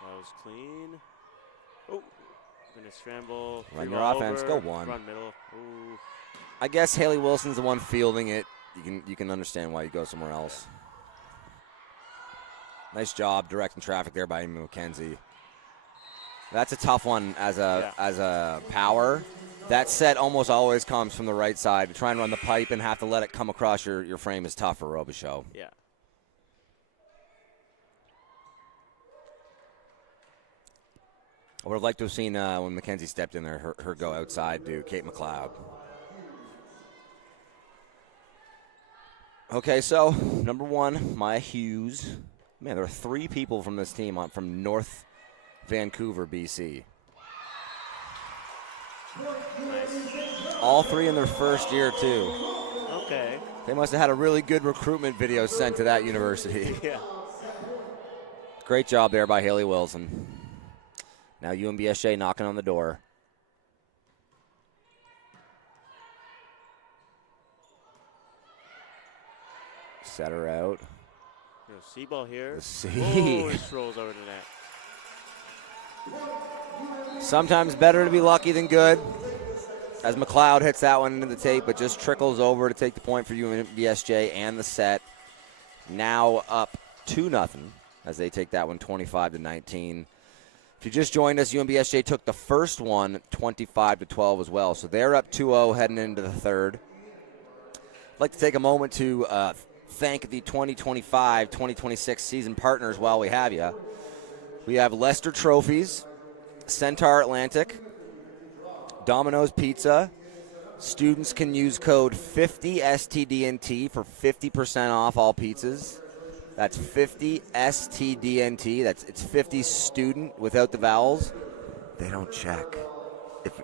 That was clean. Oh, Gonna scramble. Run free your ball offense. over, Go one. Run middle. Ooh. I guess Haley Wilson's the one fielding it. You can understand why you go somewhere else. Nice job directing traffic there by Amy McKenzie. That's a tough one as a power. That set almost always comes from the right side. To try and run the pipe and have to let it come across your frame is tough for Robichaux. Yeah. I would have liked to have seen when McKenzie stepped in there, her go outside to Kate McLeod. Okay, so number one, Maya Hughes. Man, there are 3 people from this team from North Vancouver, BC. Nice. All 3 in their first year, too. Okay. They must have had a really good recruitment video sent to that university. Yeah. Great job there by Haley Wilson. Now UNBSJ knocking on the door. Set her out. See ball here. See. Oh, it rolls over the net. Sometimes better to be lucky than good. As McLeod hits that one into the tape, but just trickles over to take the point for UNBSJ and the set. Now up 2-0 as they take that one 25-19. If you just joined us, UNBSJ took the first one 25-12 as well. So they're up 2-0 heading into the third. I'd like to take a moment to thank the 2025-2026 season partners while we have you. We have Lester Trophies, Centaur Atlantic, Domino's Pizza. Students can use code 50STDNT for 50% off all pizzas. That's 50STDNT. It's 50 student without the vowels. They don't check. If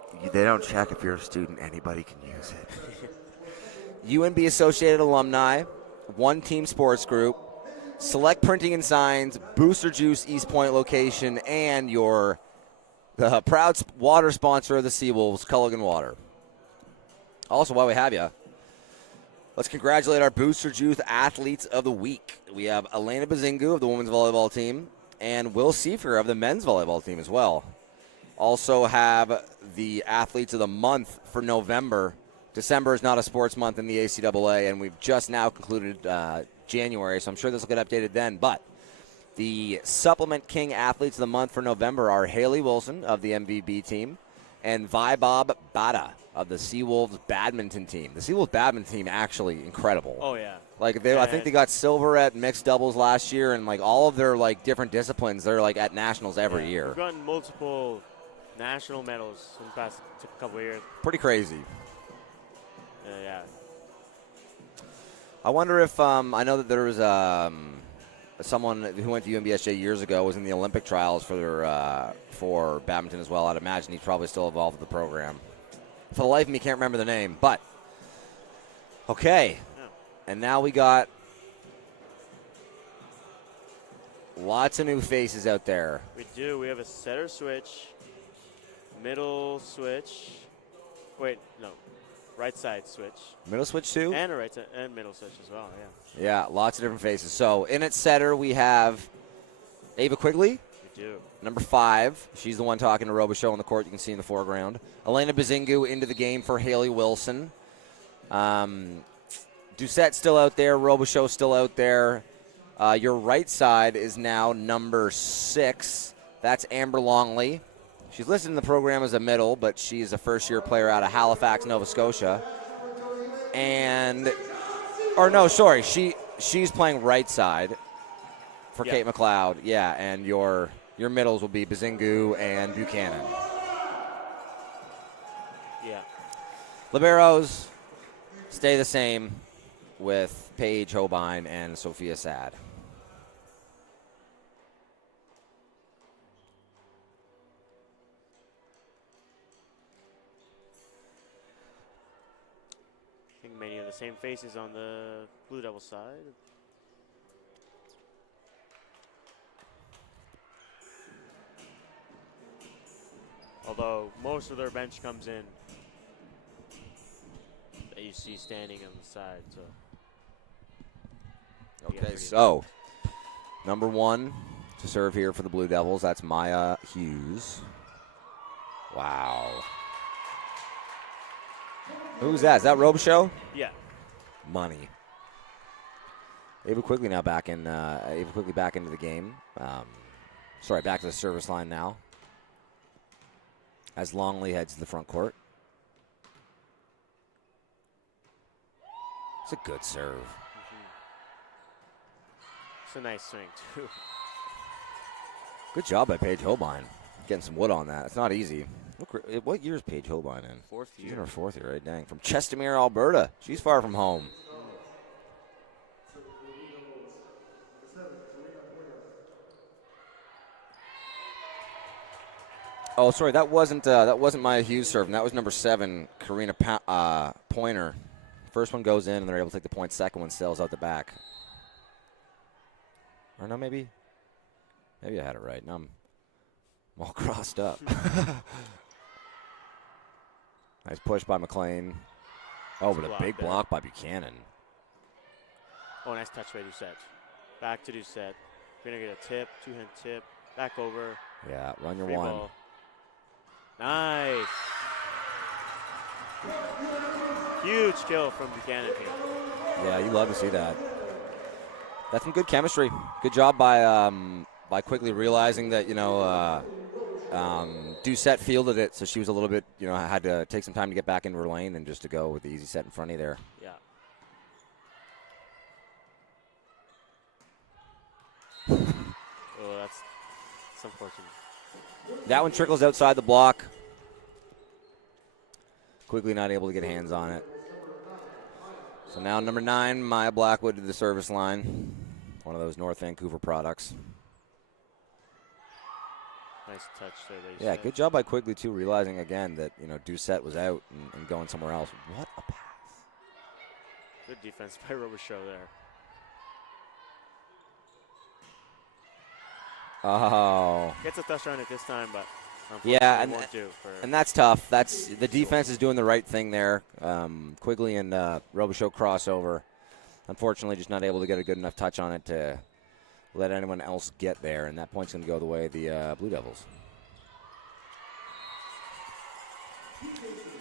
you're a student, anybody can use it. UNB Associated Alumni, One Team Sports Group, Select Printing and Signs, Booster Juice East Point location, and the proud water sponsor of the Seawolves, Culligan Water. Also, while we have you, let's congratulate our Booster Juice Athletes of the Week. We have Elena Bazingu of the women's volleyball team and Will Seifer of the men's volleyball team as well. Also have the Athletes of the Month for November. December is not a sports month in the ACAA, and we've just now concluded January, so I'm sure this will get updated then. But the Supplement King Athletes of the Month for November are Haley Wilson of the MVB team and Vaibhav Bada of the Seawolves badminton team. The Seawolves badminton team actually incredible. Oh, yeah. I think they got silver at mixed doubles last year, and all of their different disciplines, they're at nationals every year. We've gotten multiple national medals in the past couple of years. Pretty crazy. Yeah. I wonder if I know that there was someone who went to UNBSJ years ago was in the Olympic trials for badminton as well. I'd imagine he's probably still involved with the program. For the life of me, can't remember the name. But okay, and now we got lots of new faces out there. We do. We have a setter switch, middle switch. Wait, no. Right side switch. Middle switch too? And a right side and middle switch as well, yeah. Yeah, lots of different faces. So in at setter we have Ava Quigley. We do. Number 5. She's the one talking to Robichaux on the court. You can see in the foreground. Elena Bazingu into the game for Haley Wilson. Doucette still out there. Robichaux still out there. Your right side is now number 6. That's Amber Longley. She's listed in the program as a middle, but she's a first-year player out of Halifax, Nova Scotia. She's playing right side for Kate McLeod. Yeah, and your middles will be Bazingu and Buchanan. Yeah. Liberos stay the same with Paige Hobine and Sophia Sad. Many of the same faces on the Blue Devil side. Although most of their bench comes in that you see standing on the side. So. Okay, so number 1 to serve here for the Blue Devils, that's Maya Hughes. Wow. Who's that? Is that Robichaux? Yeah. Money. Ava Quigley now back in. Ava Quigley back into the game. Back to the service line now. As Longley heads to the front court. It's a good serve. Mm-hmm. It's a nice swing, too. Good job by Paige Holbein. Getting some wood on that. It's not easy. Look, what year is Paige Holbein in? Fourth year. She's in her 4th year, right? Dang. From Chestermere, Alberta. She's far from home. Oh, sorry, that wasn't Maya Hughes serving. That was number 7, Karina Pointer. First one goes in, and they're able to take the point. Second one sails out the back. Or no, maybe I had it right. Now I'm all crossed up. Nice push by McLean. Oh, but a big block by Buchanan. Oh, nice touch by Doucette. Back to Doucette. We're going to get a tip, 2-hand tip. Back over. Yeah, run your Free one. ball. Nice. Huge kill from Buchanan here. Yeah, you love to see that. That's some good chemistry. Good job by quickly realizing that, Doucette fielded it, so she was a little bit, had to take some time to get back into her lane and just to go with the easy set in front of you there. Yeah. Oh, that's unfortunate. That one trickles outside the block. Quickly not able to get hands on it. So now number 9, Maya Blackwood to the service line. One of those North Vancouver products. Nice touch there. Yeah, good job by Quigley, too, realizing again that, Doucette was out and going somewhere else. What a pass. Good defense by Robichaux there. Oh. Gets a touch on it this time, but yeah, and that's tough. The defense is doing the right thing there. Quigley and Robichaux crossover. Unfortunately, just not able to get a good enough touch on it to let anyone else get there, and that point's going to go the way of the Blue Devils.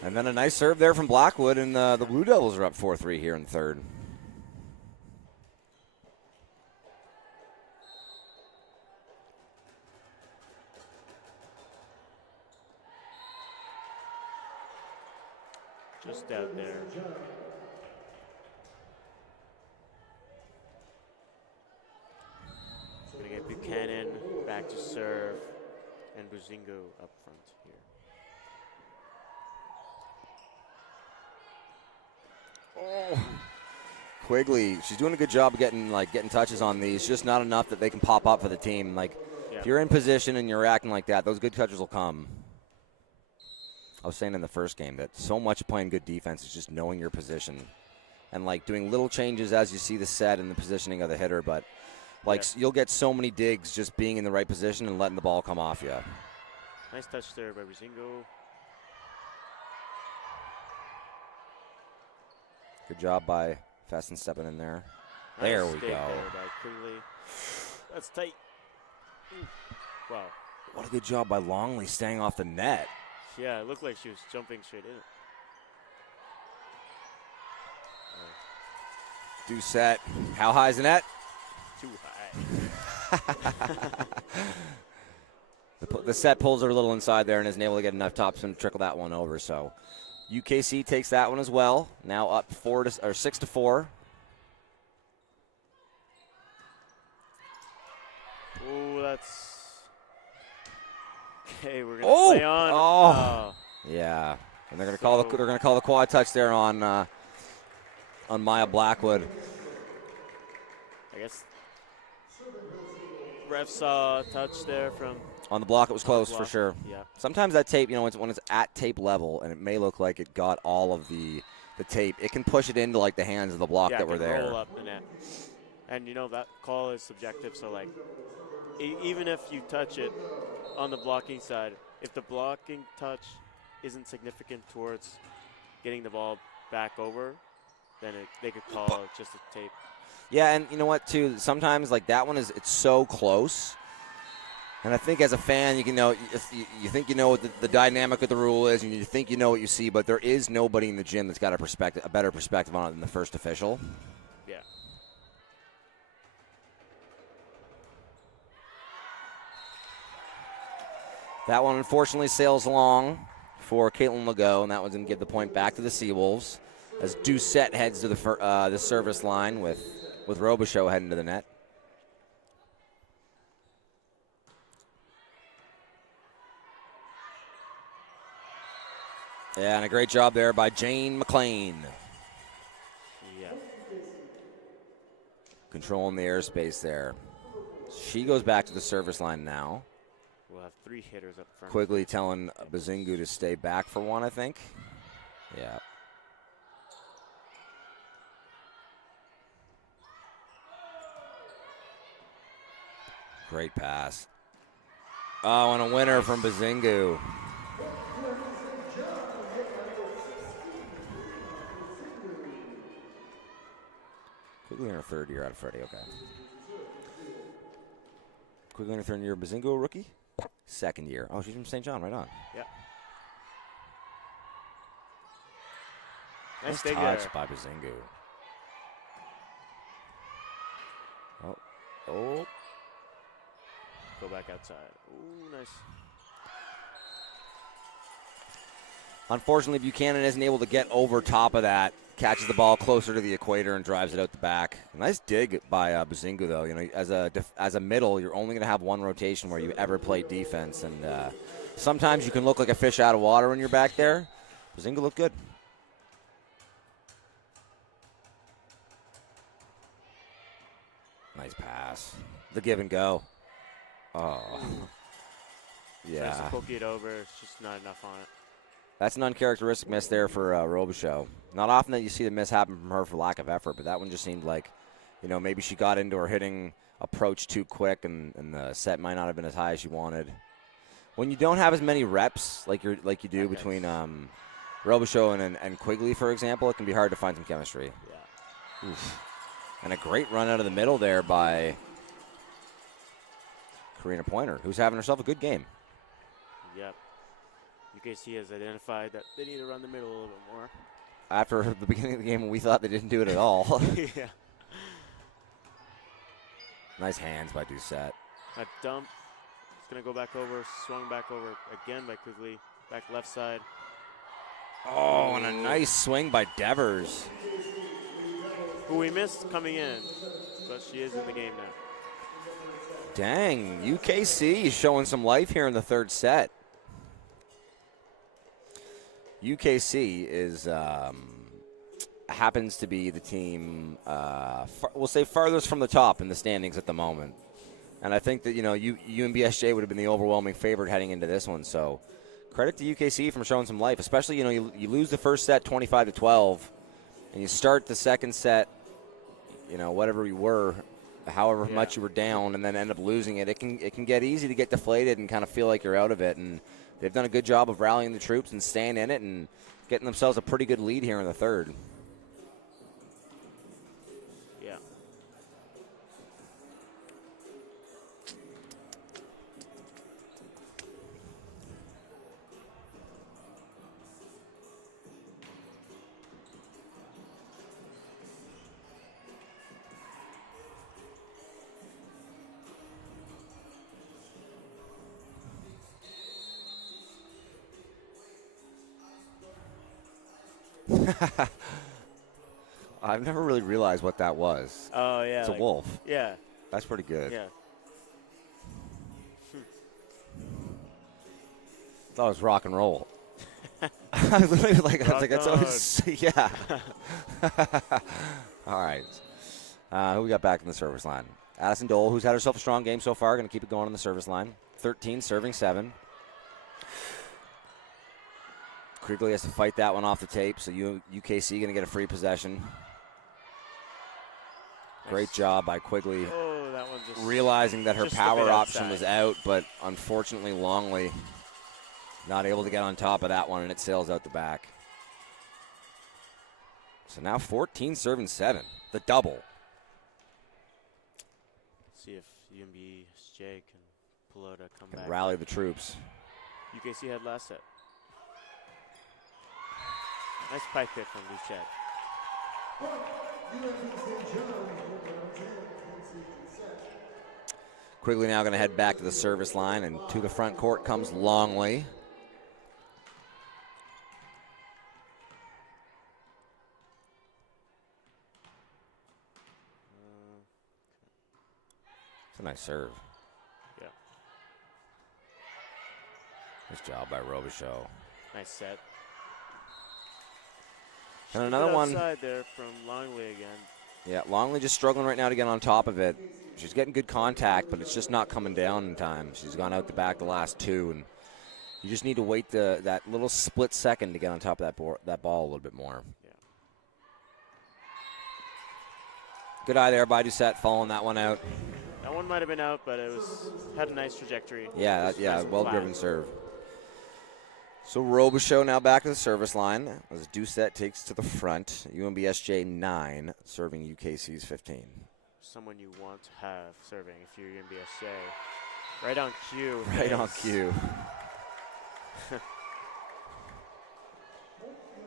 And then a nice serve there from Blackwood, and the Blue Devils are up 4-3 here in the third. Just out there. We're going to get Buchanan back to serve and Buzingo up front here. Oh. Quigley, she's doing a good job of getting touches on these. Just not enough that they can pop up for the team. If you're in position and you're acting like that, those good touches will come. I was saying in the first game that so much of playing good defense is just knowing your position and doing little changes as you see the set and the positioning of the hitter. But you'll get so many digs just being in the right position and letting the ball come off you. Nice touch there by Buzingo. Good job by Fesson stepping in there. Nice there we go. There by Quigley. That's tight. Ooh. Wow. What a good job by Longley staying off the net. Yeah, it looked like she was jumping straight in. Doucette. How high is the net? Too high. The set pulls her a little inside there and isn't able to get enough topspin to trickle that one over. So UKC takes that one as well. Now up 6-4. Oh, that's. Okay, we're gonna play on. Oh, yeah, and they're gonna call the quad touch there on Maya Blackwood. I guess ref saw a touch there from on the block. It was close for sure. Yeah. Sometimes that tape, when it's at tape level and it may look like it got all of the tape, it can push it into the hands of the block that were there. Roll up the net. And that call is subjective, so even if you touch it on the blocking side, if the blocking touch isn't significant towards getting the ball back over, then they could call it just a tape. Yeah, and you know what, too? Sometimes, that one it's so close And I think as a fan, you think you know what the dynamic of the rule is, and you think you know what you see, but there is nobody in the gym that's got a better perspective on it than the first official. Yeah. That one unfortunately sails along for Caitlin Legault, and that one's going to give the point back to the Seawolves as Doucette heads to the service line with Robichaux heading to the net. Yeah, and a great job there by Jane McLean. Yeah. Controlling the airspace there. She goes back to the service line now. We'll have 3 hitters up front. Quigley telling Bazingu to stay back for one, I think. Yeah. Great pass. Oh, and a winner from Bazingu. Quigley in her third year out of Freddie, okay. Quigley in her third year, Bazingu a rookie? Second year. Oh, she's from St. John, right on. Yeah. Nice dig touch there by Bazingu. Oh. Go back outside. Ooh, nice. Unfortunately, Buchanan isn't able to get over top of that. Catches the ball closer to the equator and drives it out the back. Nice dig by Bazingu, though. You know, as a middle, you're only going to have one rotation where you ever play defense, and sometimes you can look like a fish out of water when you're back there. Bazingu looked good. Nice pass. The give and go. Oh. Yeah. Tries to poke it over. It's just not enough on it. That's an uncharacteristic miss there for Robichaux. Not often that you see the miss happen from her for lack of effort, but that one just seemed like, you know, maybe she got into her hitting approach too quick and the set might not have been as high as she wanted. When you don't have as many reps like you do between Robichaux and Quigley, for example, it can be hard to find some chemistry. Yeah. Oof. And a great run out of the middle there by Karina Pointer, who's having herself a good game. Yep. UKC has identified that they need to run the middle a little bit more. After the beginning of the game, we thought they didn't do it at all. Yeah. Nice hands by Doucette. A dump. It's going to go back over, swung back over again by Quigley. Back left side. Oh, and a nice swing by Devers. Who we missed coming in, but she is in the game now. Dang, UKC is showing some life here in the third set. UKC is happens to be the team, we'll say farthest from the top in the standings at the moment. And I think that, you know, UNBSJ would have been the overwhelming favorite heading into this one. So credit to UKC for showing some life, especially, you know, you lose the first set 25-12, and you start the second set, you know, whatever you were, however much you were down, and then end up losing it. It can get easy to get deflated and kind of feel like you're out of it. And they've done a good job of rallying the troops and staying in it and getting themselves a pretty good lead here in the third. Yeah. I've never really realized what that was. Oh, yeah. It's a wolf. Yeah. That's pretty good. Yeah. Thought it was rock and roll. I was literally like, that's always, yeah. All right. Who we got back in the service line? Addison Dole, who's had herself a strong game so far, going to keep it going on the service line. 13, serving 7. Quigley has to fight that one off the tape, so UKC going to get a free possession. Great job by Quigley. Oh, that one just realizing that her just power option was out, but unfortunately Longley not able to get on top of that one, and it sails out the back. So now 14 serving 7, the double. See if UNBSJ can Buffalo to come back. Rally the troops. UKC had last set. Nice pike hit from Luchette. Quigley now going to head back to the service line, and to the front court comes Longley. It's a nice serve. Yeah. Nice job by Robichaud. Nice set. And another one. Outside there from Longley again. Yeah, Longley just struggling right now to get on top of it. She's getting good contact, but it's just not coming down in time. She's gone out the back the last two, and you just need to wait that little split second to get on top of that ball a little bit more. Yeah. Good eye there by Doucette, following that one out. That one might have been out, but it had a nice trajectory. Yeah, Nice well-driven flat. serve. So Robichaud now back to the service line as Doucette takes to the front. UNBSJ 9, serving UKC's 15. Someone you want to have serving if you're UNBSJ. Right on cue. Right on cue.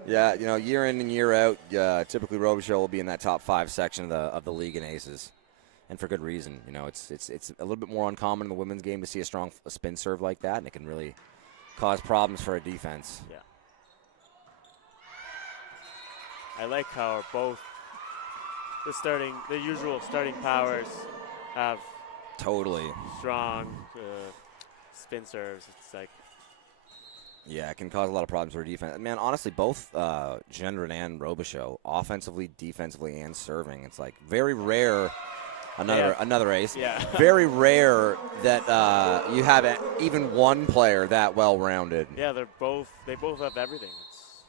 Yeah, year in and year out, typically Robichaud will be in that top 5 section of the league in aces, and for good reason. It's a little bit more uncommon in the women's game to see a strong spin serve like that, and it can really cause problems for a defense. Yeah. I like how both the usual starting powers have Totally. strong spin serves. It's like, Yeah, it can cause a lot of problems for defense. Man, honestly, both Gendron and Robichaud, offensively, defensively, and serving, it's like very rare. Another ace. Yeah. Very rare that you have even one player that well-rounded. yeah, they both have everything. It's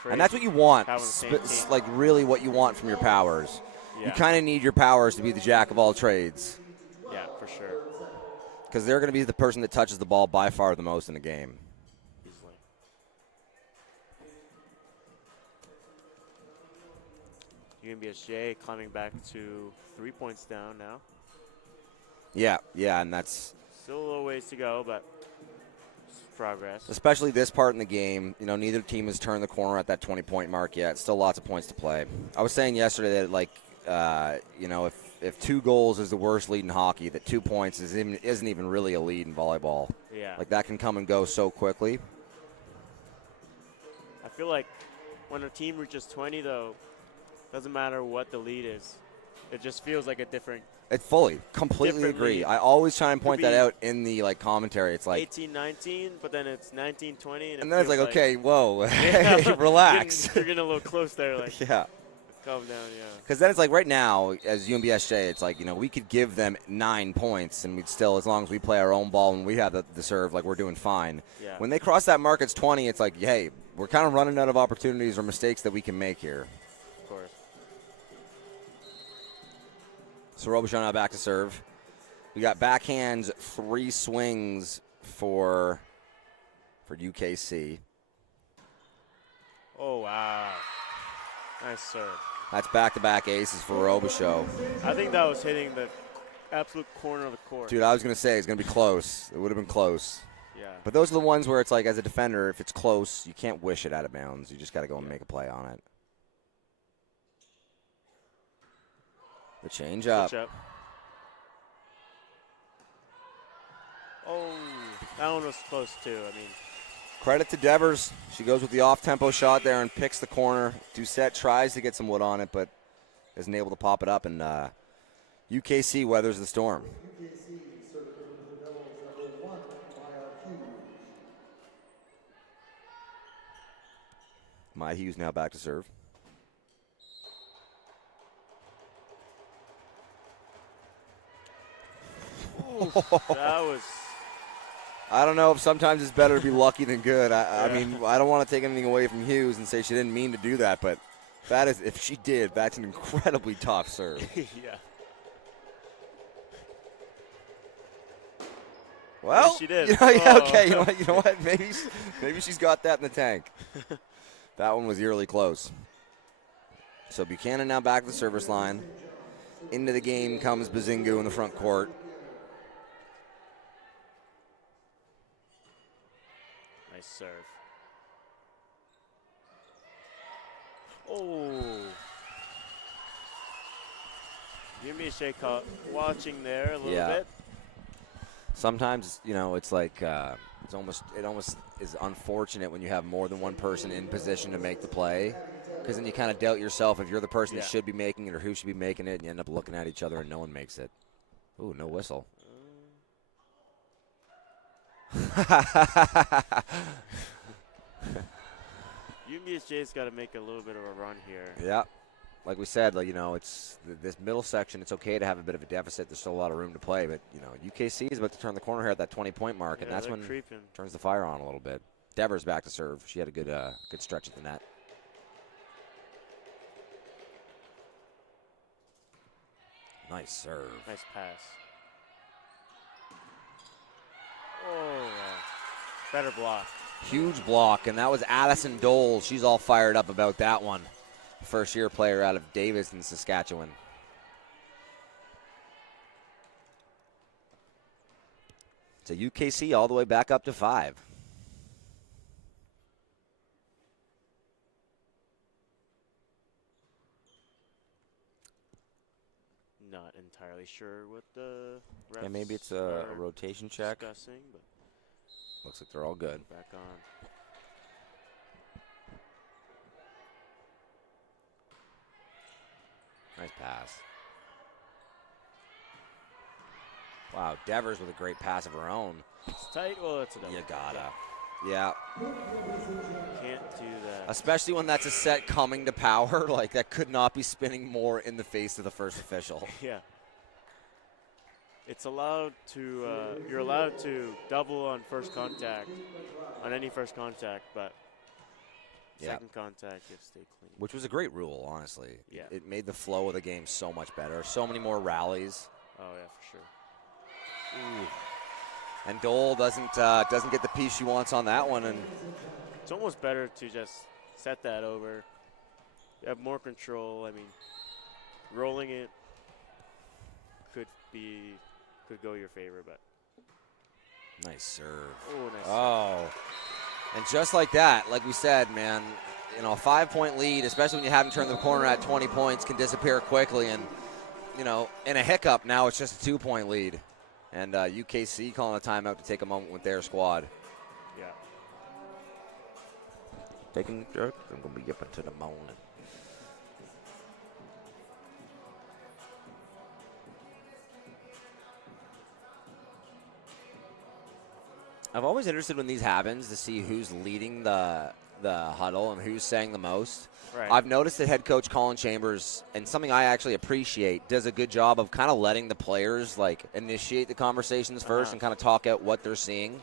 crazy. And that's what you want. Having the same team. Like really what you want from your powers. Yeah. You kind of need your powers to be the jack of all trades, Yeah, for sure. because they're going to be the person that touches the ball by far the most in the game. Easily. UNBSJ climbing back to 3 points down now. Yeah, and that's Still a little ways to go, but it's progress. especially this part in the game. Neither team has turned the corner at that 20-point mark yet. Still lots of points to play. I was saying yesterday that, if 2 goals is the worst lead in hockey, that 2 points isn't even really a lead in volleyball. Yeah. Like, that can come and go so quickly. I feel like when a team reaches 20, though, doesn't matter what the lead is. It just feels like a different It completely Different agree. lead. I always try and point Could that be out in the commentary. It's like, 18-19, but then it's 19-20. and then it's like, okay, whoa, Yeah. relax. You're getting a little close there. Like, Yeah. calm down, yeah. Because then it's like right now, as UNBSJ, it's like, we could give them 9 points, and we'd still, as long as we play our own ball and we have the serve, like, we're doing fine. Yeah. When they cross that mark, it's 20, it's like, hey, we're kind of running out of opportunities or mistakes that we can make here. Of course. So Robichaud now back to serve. We got backhands, 3 swings for UKC. Oh, wow. Nice serve. That's back-to-back aces for Robichaud. I think that was hitting the absolute corner of the court. Dude, I was going to say it's going to be close. It would have been close. Yeah. But those are the ones where it's like, as a defender, if it's close, you can't wish it out of bounds. You just got to go and make a play on it. The change up. Switch up. Oh, that one was close too. I mean, Credit to Devers. She goes with the off-tempo shot there and picks the corner. Doucette tries to get some wood on it, but isn't able to pop it up, and UKC weathers the storm. UKC serving the Devils number 1 by Hughes. My Hughes now back to serve. that was. I don't know if sometimes it's better to be lucky than good. I mean, I don't want to take anything away from Hughes and say she didn't mean to do that, but that is, if she did, that's an incredibly tough serve. Yeah. Well, she did. Yeah, okay. You know what? Maybe she's got that in the tank. That one was eerily close. So Buchanan now back to the service line. Into the game comes Bazingu in the front court. Nice serve. Oh. UNBSJ caught watching there a little bit. Sometimes, you know, it's like it almost is unfortunate when you have more than one person in position to make the play, because then you kind of doubt yourself if you're the person that should be making it or who should be making it, and you end up looking at each other and no one makes it. Ooh, no whistle. UNBSJ's got to make a little bit of a run here. Yeah. Like we said, like, you know, it's this middle section. It's okay to have a bit of a deficit. There's still a lot of room to play, but you know, UKC is about to turn the corner here at that 20-point mark, and that's when turns the fire on a little bit. Devers back to serve. She had a good stretch at the net. Nice serve. Nice pass. Oh, better block. Huge block, and that was Addison Dole. She's all fired up about that one. First-year player out of Davis in Saskatchewan. So UKC all the way back up to 5. Not entirely sure what the refs maybe it's a rotation check. Discussing, but looks like they're all good. Back on. Nice pass. Wow, Devers with a great pass of her own. It's tight. Well, it's a double. You gotta. Yeah. Can't do that. Especially when that's a set coming to power. Like, that could not be spinning more in the face of the first official. Yeah. It's allowed to, you're allowed to double on first contact, on any first contact, but second contact, you have to stay clean. Which was a great rule, honestly. Yeah. It made the flow of the game so much better. So many more rallies. Oh, yeah, for sure. Ooh. And Dole doesn't get the piece she wants on that one. And it's almost better to just set that over. You have more control. I mean, rolling it could go your favor, but. Nice serve. Oh, nice serve. And just like that, like we said, man, you know, a 5-point lead, especially when you haven't turned the corner at 20 points, can disappear quickly. And, you know, in a hiccup, now it's just a 2-point lead. And UKC calling a timeout to take a moment with their squad. Yeah. Taking a jerk, I'm going to be up into the morning. I'm always interested when these happens to see who's leading the huddle and who's saying the most. Right. I've noticed that head coach Colin Chambers, and something I actually appreciate, does a good job of kind of letting the players like initiate the conversations first and kind of talk out what they're seeing,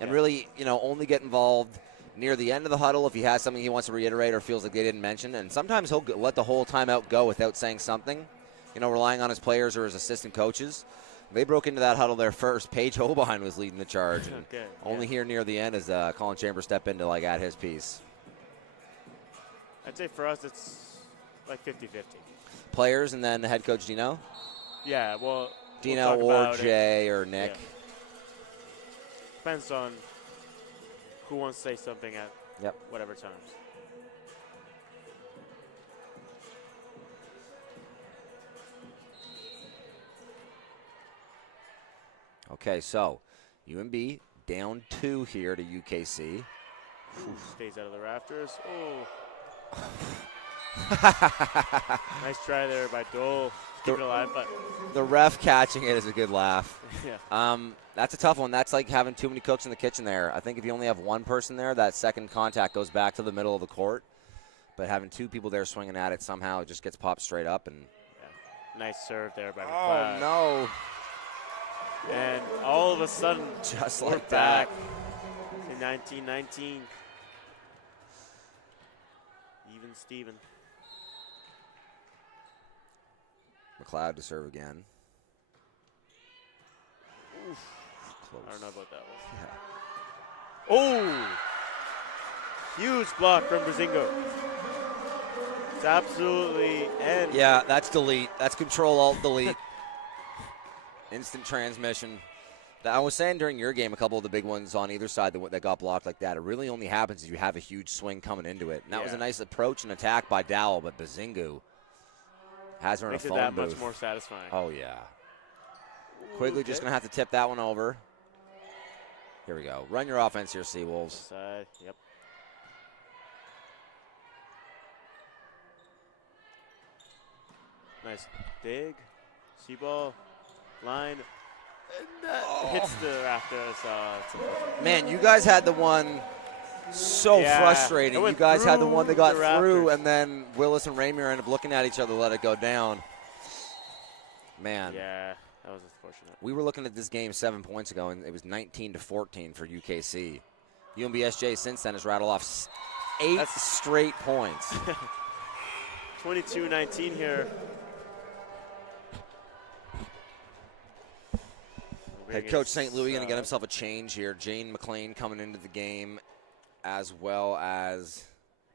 and really, you know, only get involved near the end of the huddle if he has something he wants to reiterate or feels like they didn't mention. And sometimes he'll let the whole timeout go without saying something, you know, relying on his players or his assistant coaches. They broke into that huddle there first. Paige Hobein was leading the charge. And only here near the end is Colin Chambers step in to like add his piece. I'd say for us it's like 50-50. Players and then the head coach Dino? Yeah, well, Dino or Jay or Nick. Yeah. Depends on who wants to say something at whatever times. Okay, so UNB down 2 here to UKC. Stays out of the rafters. Oh. Nice try there by Dole. Keep it alive, but the ref catching it is a good laugh. Yeah. That's a tough one. That's like having too many cooks in the kitchen there. I think if you only have one person there, that second contact goes back to the middle of the court. But having two people there swinging at it, somehow it just gets popped straight up. And nice serve there by McLeod. Oh, no. And all of a sudden, just we're like back that. in 1919. Even Steven. McLeod to serve again. Oof. Close. I don't know about that one. Yeah. Oh! Huge block from Brazingo. It's absolutely end. Yeah, that's delete. That's Control-Alt-Delete. Instant transmission. I was saying during your game, a couple of the big ones on either side that got blocked like that, it really only happens if you have a huge swing coming into it. And that was a nice approach and attack by Dowell, but Bazingu has her in a phone that booth. much more satisfying. Oh, yeah. Quigley just going to have to tip that one over. Here we go. Run your offense here, Seawolves. Side, yep. Nice dig. C-ball. Line. And hits the rafter. Man, you guys had the one so frustrating. You guys had the one that got through, and then Willis and Ramier ended up looking at each other, let it go down. Man. Yeah, that was unfortunate. We were looking at this game 7 points ago, and it was 19-14 for UKC. UNBSJ since then has rattled off 8 straight points. 22-19 here. Head coach St. Louis going to get himself a change here. Jane McLean coming into the game, as well as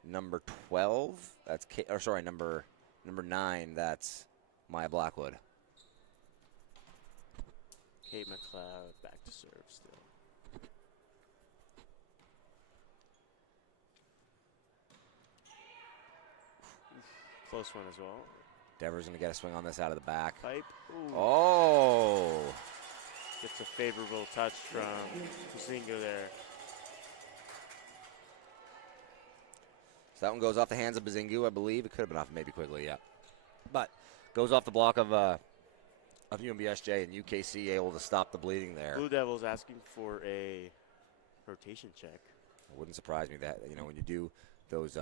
number 12. That's number 9. That's Maya Blackwood. Kate McLeod back to serve still. Close one as well. Devers going to get a swing on this out of the back. Pipe. Ooh. Oh. Gets a favorable touch from Kusingo there. So that one goes off the hands of Bazingu, I believe. It could have been off maybe Quigley, yeah. But goes off the block of UNBSJ, and UKC able to stop the bleeding there. Blue Devils asking for a rotation check. It wouldn't surprise me that, when you do those,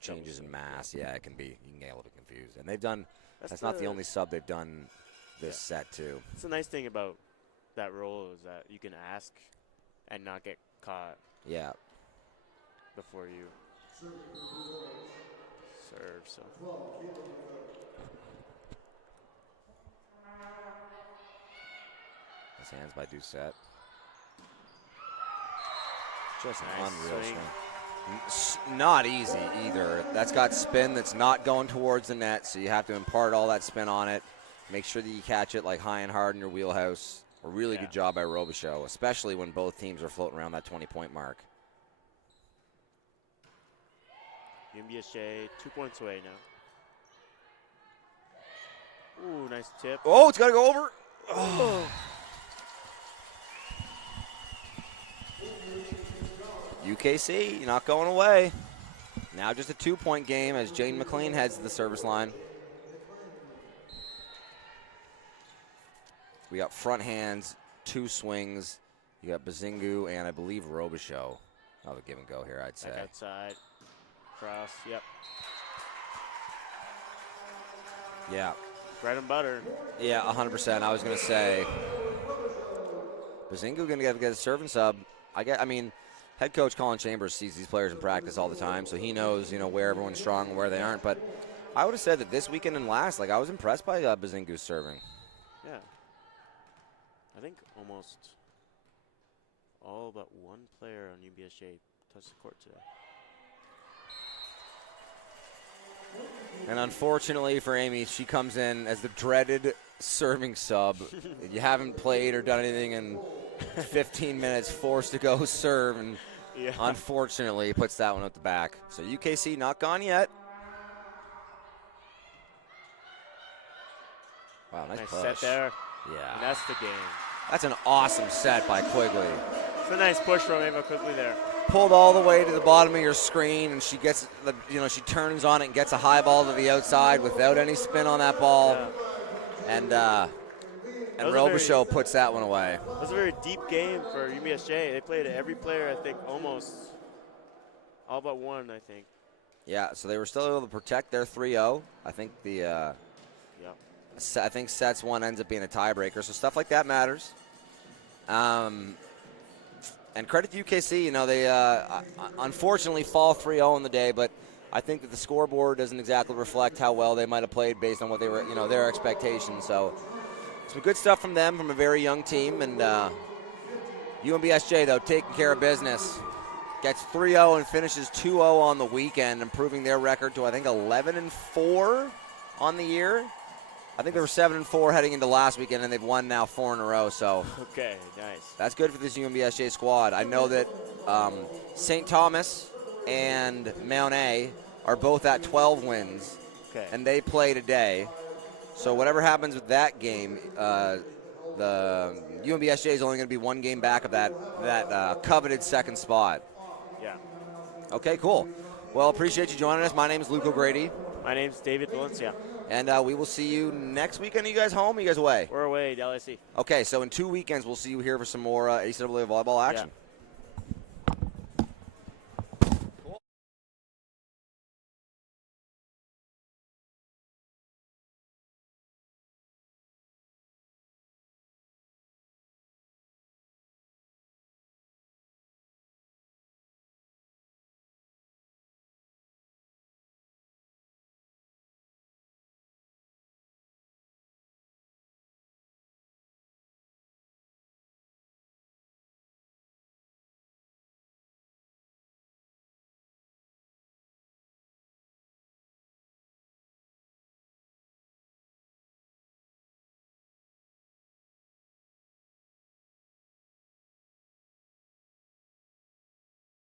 changes in mass, you can get a little bit confused. And they've done, that's not the only sub they've done this set, too. It's a nice thing about that role is that you can ask and not get caught. Yeah. Before you serve, so. His hands by Doucette. Just an nice unreal swing. Not easy either. That's got spin that's not going towards the net, so you have to impart all that spin on it. Make sure that you catch it like high and hard in your wheelhouse. A really good job by Robichaux, especially when both teams are floating around that 20-point mark. UNBSJ 2 points away now. Ooh, nice tip. Oh, it's got to go over. Oh. UKC not going away. Now just a 2-point game as Jane McLean heads to the service line. We got front hands, 2 swings. You got Bazingu and I believe Robichaux. Oh, the give and go here, I'd say. Back outside. Cross, yep. Yeah. Bread and butter. Yeah, 100%. I was going to say Bazingu going to get a serving sub. Head coach Colin Chambers sees these players in practice all the time, so he knows, where everyone's strong and where they aren't. But I would have said that this weekend and last, I was impressed by Bazingu's serving. Yeah. I think almost all but one player on UNBSJ touched the court today. And unfortunately for Amy, she comes in as the dreaded serving sub. You haven't played or done anything in 15 minutes, forced to go serve, and unfortunately puts that one at the back. So UKC not gone yet. Wow, nice push. Set there. Yeah. And that's the game. That's an awesome set by Quigley. It's a nice push from Ava Quigley there. Pulled all the way to the bottom of your screen, and she gets, she turns on it and gets a high ball to the outside without any spin on that ball. Yeah. And Robichaux puts that one away. It was a very deep game for UNBSJ. They played every player, I think, almost all but one, I think. Yeah, so they were still able to protect their 3-0. I think I think sets 1 ends up being a tiebreaker, so stuff like that matters. And credit to UKC, they unfortunately fall 3-0 on the day, but I think that the scoreboard doesn't exactly reflect how well they might have played based on what they were, their expectations. So some good stuff from them, from a very young team. And UNBSJ, though, taking care of business. Gets 3-0 and finishes 2-0 on the weekend, improving their record to, I think, 11-4 on the year. I think they were 7-4 heading into last weekend, and they've won now 4 in a row. So Okay, nice. that's good for this UNBSJ squad. I know that St. Thomas and Mount A are both at 12 wins, and they play today. So whatever happens with that game, the UNBSJ is only going to be 1 game back of that coveted second spot. Yeah. Okay, cool. Well, appreciate you joining us. My name is Luke O'Grady. My name's David Valencia. And we will see you next weekend. Are you guys home? Are you guys away? We're away at LAC. Okay, so in 2 weekends, we'll see you here for some more ACAA volleyball action. Yeah.